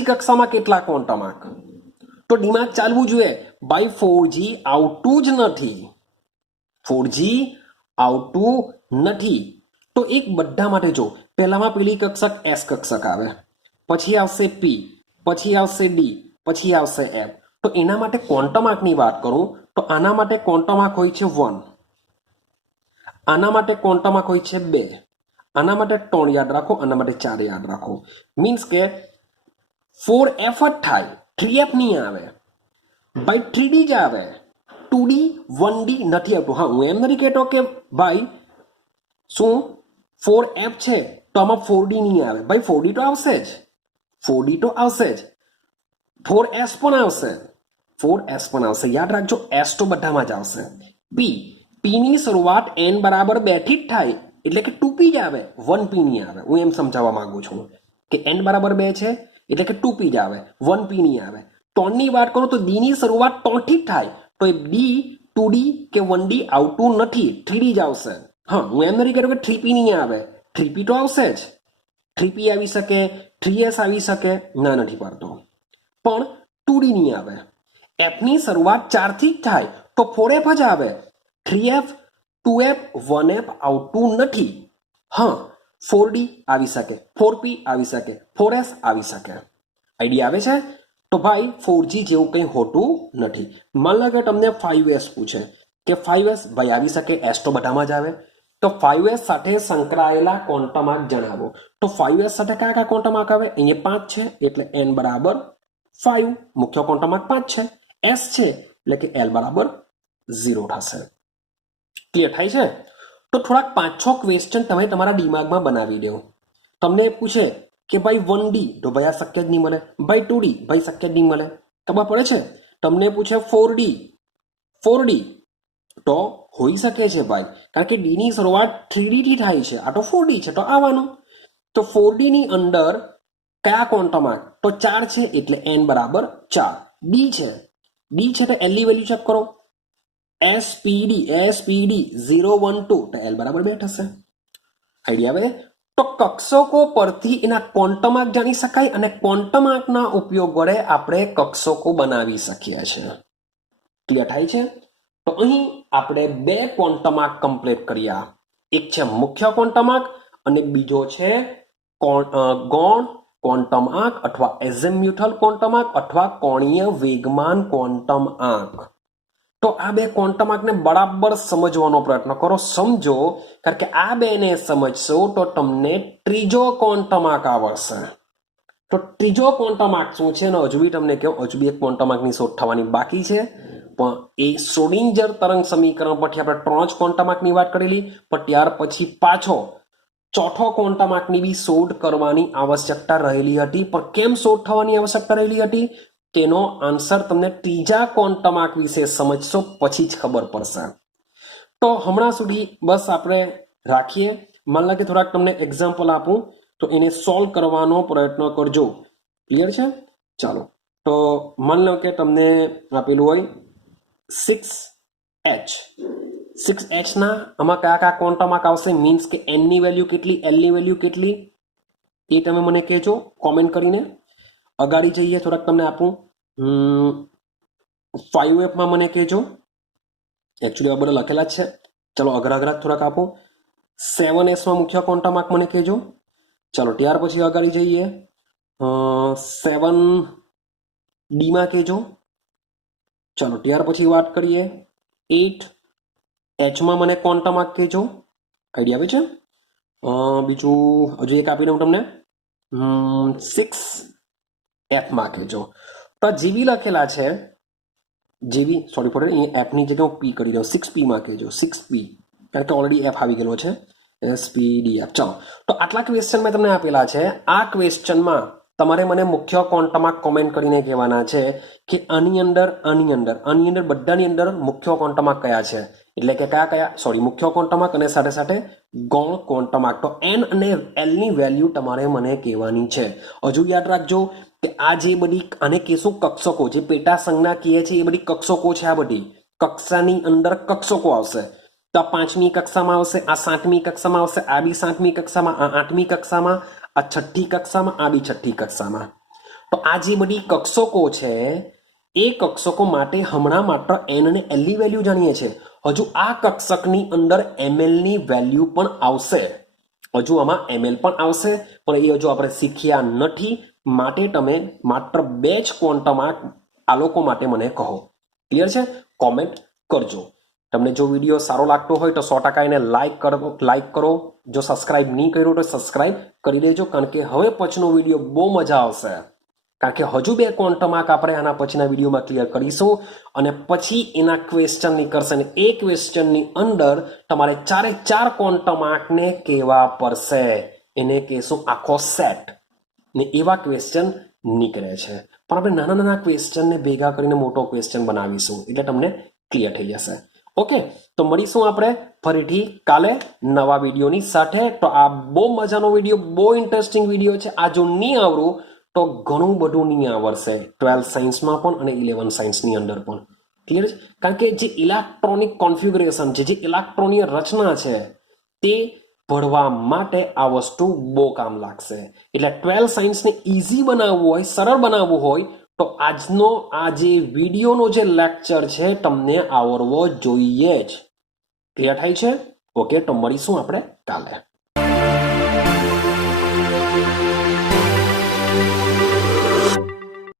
કક્ષામાં કેટલા ક્વોન્ટમ આંક, તો દિમાગ ચાલવું જોઈએ. ભાઈ 4G આવતું જ નથી, 4G આવતું નથી. તો એક બધા માટે જો, પહેલામાં પેલી કક્ષક એસ કક્ષક આવે, પછી આવશે પી, પછી આવશે ડી, પછી આવશે એફ. તો એના માટે ક્વોન્ટમ આંકની વાત કરું તો આના માટે ક્વોન્ટમ આંક હોય છે 1, આના માટે ક્વોન્ટમ આંક હોય છે 2, આના માટે 3 યાદ રાખો, આના માટે 4 યાદ રાખો. મીન્સ કે 4f જ થાય, 3f નહીં આવે. ભાઈ 3d જ આવે, 2d 1d નથી આવતું. હા, હું એમ નથી કહેતો કે ભાઈ શું 4f છે તો આમાં 4d નહીં આવે. ભાઈ 4d તો આવશે જ, 4d તો આવશે જ, 4s પણ આવશે, 4s પણ આવશે. યાદ રાખજો, s તો બધામાં જ આવશે. p ની શરૂઆત n બરાબર 2 થી જ થાય, એટલે કે 2p જ આવે, 1p નહીં આવે. હું એમ સમજાવવા માંગુ છું કે n બરાબર 2 છે એટલે કે 2p જ આવે, 1p નહીં આવે. 3 ની વાત કરું તો d ની શરૂઆત 3 થી જ થાય, તો એ d 2d કે 1d આવતું નથી, 3d જ આવશે. હા, હું એમ નથી કહેતો કે 3p નહીં આવે, 3p તો આવશે જ, 3p આવી શકે, 3s આવી શકે, ના નથી પાડતો, પણ 2d નહીં આવે. f ની શરૂઆત 4 થી જ થાય તો 4f જ આવે, 3f 2f 1f આવતું નથી. હા, 4d આવી શકે, 4p આવી શકે, 4s આવી શકે. આઈડિયા આવે છે? તો ભાઈ 4G જેવું કંઈ હોતું નથી. માન લો કે તમને 5s પૂછે કે 5s ભાઈ આવી શકે, s તો બધામાં જ આવે. તો 5s સાથે સંકળાયેલા ક્વોન્ટમ આંક જણાવો. તો 5s સાથે કયા કયા ક્વોન્ટમ આંક આવે, અહીંયા 5 છે એટલે n બરાબર 5, મુખ્ય ક્વોન્ટમ આંક 5 છે. s છે એટલે કે l બરાબર 0 થશે. ક્લિયર થાય છે? તો થોડાક 5-6 ક્વેશ્ચન તમે તમારા દિમાગમાં બનાવી દો. તમને પૂછે કે ભાઈ 1D, તો ભાઈ આ શક્ય જ નહીં મળે. ભાઈ 2D, ભાઈ શક્ય જ નહીં મળે. ખબર પડે છે? તમને પૂછે 4D તો હોઈ શકે છે ભાઈ, કારણ કે D ની શરૂઆત 3D થી થાય છે, આ તો 4D છે તો આવવાનું. તો 4D ની અંદર કયા ક્વોન્ટમ આંક, તો 4 છે એટલે n બરાબર 4. D છે તો l ની વેલ્યુ ચેક કરો, SPD 0 1 2, તો l બરાબર 2 થશે. આઈડિયા આવે? તો કક્ષકો પરથી એના ક્વોન્ટમ આંક જાણી શકાય અને ક્વોન્ટમ આંકના ઉપયોગ વડે આપણે કક્ષકો બનાવી શકીએ છીએ. ક્લિયર થાય છે? તો અહીં આપણે 2 ક્વોન્ટમ આંક કમ્પ્લીટ કર્યા. એક છે મુખ્ય ક્વોન્ટમ આંક અને બીજો છે ગૌણ ક્વોન્ટમ આંક અથવા એઝેમ્યુથલ ક્વોન્ટમ આંક અથવા કોણીય વેગમાન ક્વોન્ટમ આંક. તો આ 2 ક્વોન્ટમ આંકને બરાબર સમજવાનો પ્રયત્ન કરો, સમજો, કારણ કે આ 2ને સમજશો તો તમને ત્રીજો ક્વોન્ટમ આંક આવડશે. તો ત્રીજો ક્વોન્ટમ આંક શું છે ને હજુ બી તમને કહું, હજુ બી એક ક્વોન્ટમ આંકની શોધ થવાની બાકી છે. પણ એ શ્રોડિંજર તરંગ સમીકરણ પરથી આપણે 3 જ ક્વોન્ટમ આંકની વાત કરેલી, પણ ત્યાર પછી પાછો ચોથો ક્વોન્ટમ આંકની બી શોધ કરવાની આવશ્યકતા રહેલી હતી. પણ કેમ શોધ થવાની આવશ્યકતા રહેલી હતી તેનો આન્સર તમને ત્રીજા ક્વોન્ટમ આંક વિશે સમજશો પછી જ ખબર પડશે. તો હમણાં સુધી બસ આપણે રાખીએ. માન લાગે થોડાક તમને એક્ઝામ્પલ આપું તો એને સોલ્વ કરવાનો પ્રયત્ન કરજો. ક્લિયર છે? ચાલો, તો માન લો કે તમને આપેલું હોય 6h ના આમાં કયા કયા ક્વોન્ટમ આંક આવશે, મીન્સ કે n ની વેલ્યુ કેટલી, l ની વેલ્યુ કેટલી, એ તમે મને કહેજો કોમેન્ટ કરીને. અગાડી જઈએ, થોડાક તમને આપું 5f માં મને કહેજો, એકચ્યુઅલી આ બધા લખેલા જ છે. ચલો અઘરા થોડાક આપો. 7s માં મુખ્ય ક્વોન્ટમ આંક મને કહેજો. ચલો ત્યાર પછી અગાડી જઈએ સેવન ડીમાં કહેજો. ચાલો ત્યાર પછી વાત કરીએ 8 એચમાં મને ક્વોન્ટમ આંક કહેજો. આઈડિયા આવે છે? બીજું હજુ એક આપી દઉં તમને, 6 એફમાં કહેજો. તો આ જેવી લખેલા છે, જેવી સોરી ફોર એફની જગ્યાએ હું પી કરી દઉં, 6P માં કહેજો, 6P, કારણ કે ઓલરેડી એફ આવી ગયેલો છે, SPDF. ચાલો, તો આટલા ક્વેશ્ચન મેં તમને આપેલા છે. આ ક્વેશ્ચનમાં તમારે મને મુખ્ય ક્વોન્ટમમાં કોમેન્ટ કરીને કહેવાના છે કે આની અંદર બધાની અંદર મુખ્ય ક્વોન્ટમમાં કયા છે, એટલે કે કયા મુખ્ય ક્વોન્ટમમાં અને સાથે સાથે ગૌણ ક્વોન્ટમમાં. તો એન અને એલ ની વેલ્યુ તમારે મને કહેવાની છે. હજુ યાદ રાખજો કે આ જે બધી આને કહેશું કક્ષકો, જે પેટા સંજ્ઞા કહે છે એ બધી કક્ષકો છે. આ બધી કક્ષાની અંદર કક્ષકો આવશે. તો આ 5મી કક્ષામાં આવશે, આ 7મી કક્ષામાં આવશે, આ બી 7મી કક્ષામાં, આ 8મી કક્ષામાં, આ 6ઠ્ઠી કક્ષામાં, આ બી 6ઠ્ઠી કક્ષામાં. તો આ જે બધી કક્ષકો છે એ કક્ષકો માટે હમણાં માત્ર એન અને એલ ની વેલ્યુ જાણીએ છીએ. હજુ આ કક્ષકની અંદર એમએલ ની વેલ્યુ પણ આવશે. હજુ આમાં એમએલ પણ આવશે, પણ એ હજુ આપણે શીખ્યા નથી. માટે તમે માત્ર 2 જ ક્વોન્ટમ આ લોકો માટે મને કહો. ક્લિયર છે? કોમેન્ટ કરજો. તમને જો વિડીયો સારો લાગતો હોય તો 100% એને લાઈક કરો. જો સબસ્ક્રાઇબ નહીં કર્યો તો સબસ્ક્રાઇબ કરી દેજો, કારણ કે હવે પછીનો વિડીયો બહુ મજા આવશે. કારણ કે હજુ 2 ક્વોન્ટમ આંક આપણે આના પછીના વિડીયોમાં ક્લિયર કરીશું અને પછી એના ક્વેશ્ચન નીકળશે અને એ ક્વેશ્ચનની અંદર તમારે 4 ક્વોન્ટમ આંકને કહેવા પડશે. એને કહેશું આખો સેટ ને એવા ક્વેશ્ચન નીકળે છે. પણ આપણે નાના નાના ક્વેશ્ચનને ભેગા કરીને મોટો ક્વેશ્ચન બનાવીશું, એટલે તમને ક્લિયર થઈ જશે. ઓકે, તો મળીશું આપણે ફરીથી કાલે નવા વિડીયોની સાથે. તો આ બહુ મજાનો વિડીયો, બહુ ઇન્ટરેસ્ટિંગ વિડીયો છે. આ જો નહીં આવડું તો ઘણું બધું નહીં આવડશે 12 સાયન્સમાં પણ અને 11 સાયન્સની અંદર પણ. ક્લિયર છે? કારણ કે જે ઇલેક્ટ્રોનિક કોન્ફિગરેશન છે, જે ઇલેક્ટ્રોનીય રચના છે, તે ભણવા માટે આ વસ્તુ બહુ કામ લાગશે. એટલે 12 સાયન્સને ઇઝી બનાવવું હોય, સરળ બનાવવું હોય તો આજનો આ જે વિડીયોનો જે લેક્ચર છે તમને આવડવો જોઈએ જ. ક્લિયર થાય છે? ઓકે, તો મળીશું આપણે કાલે.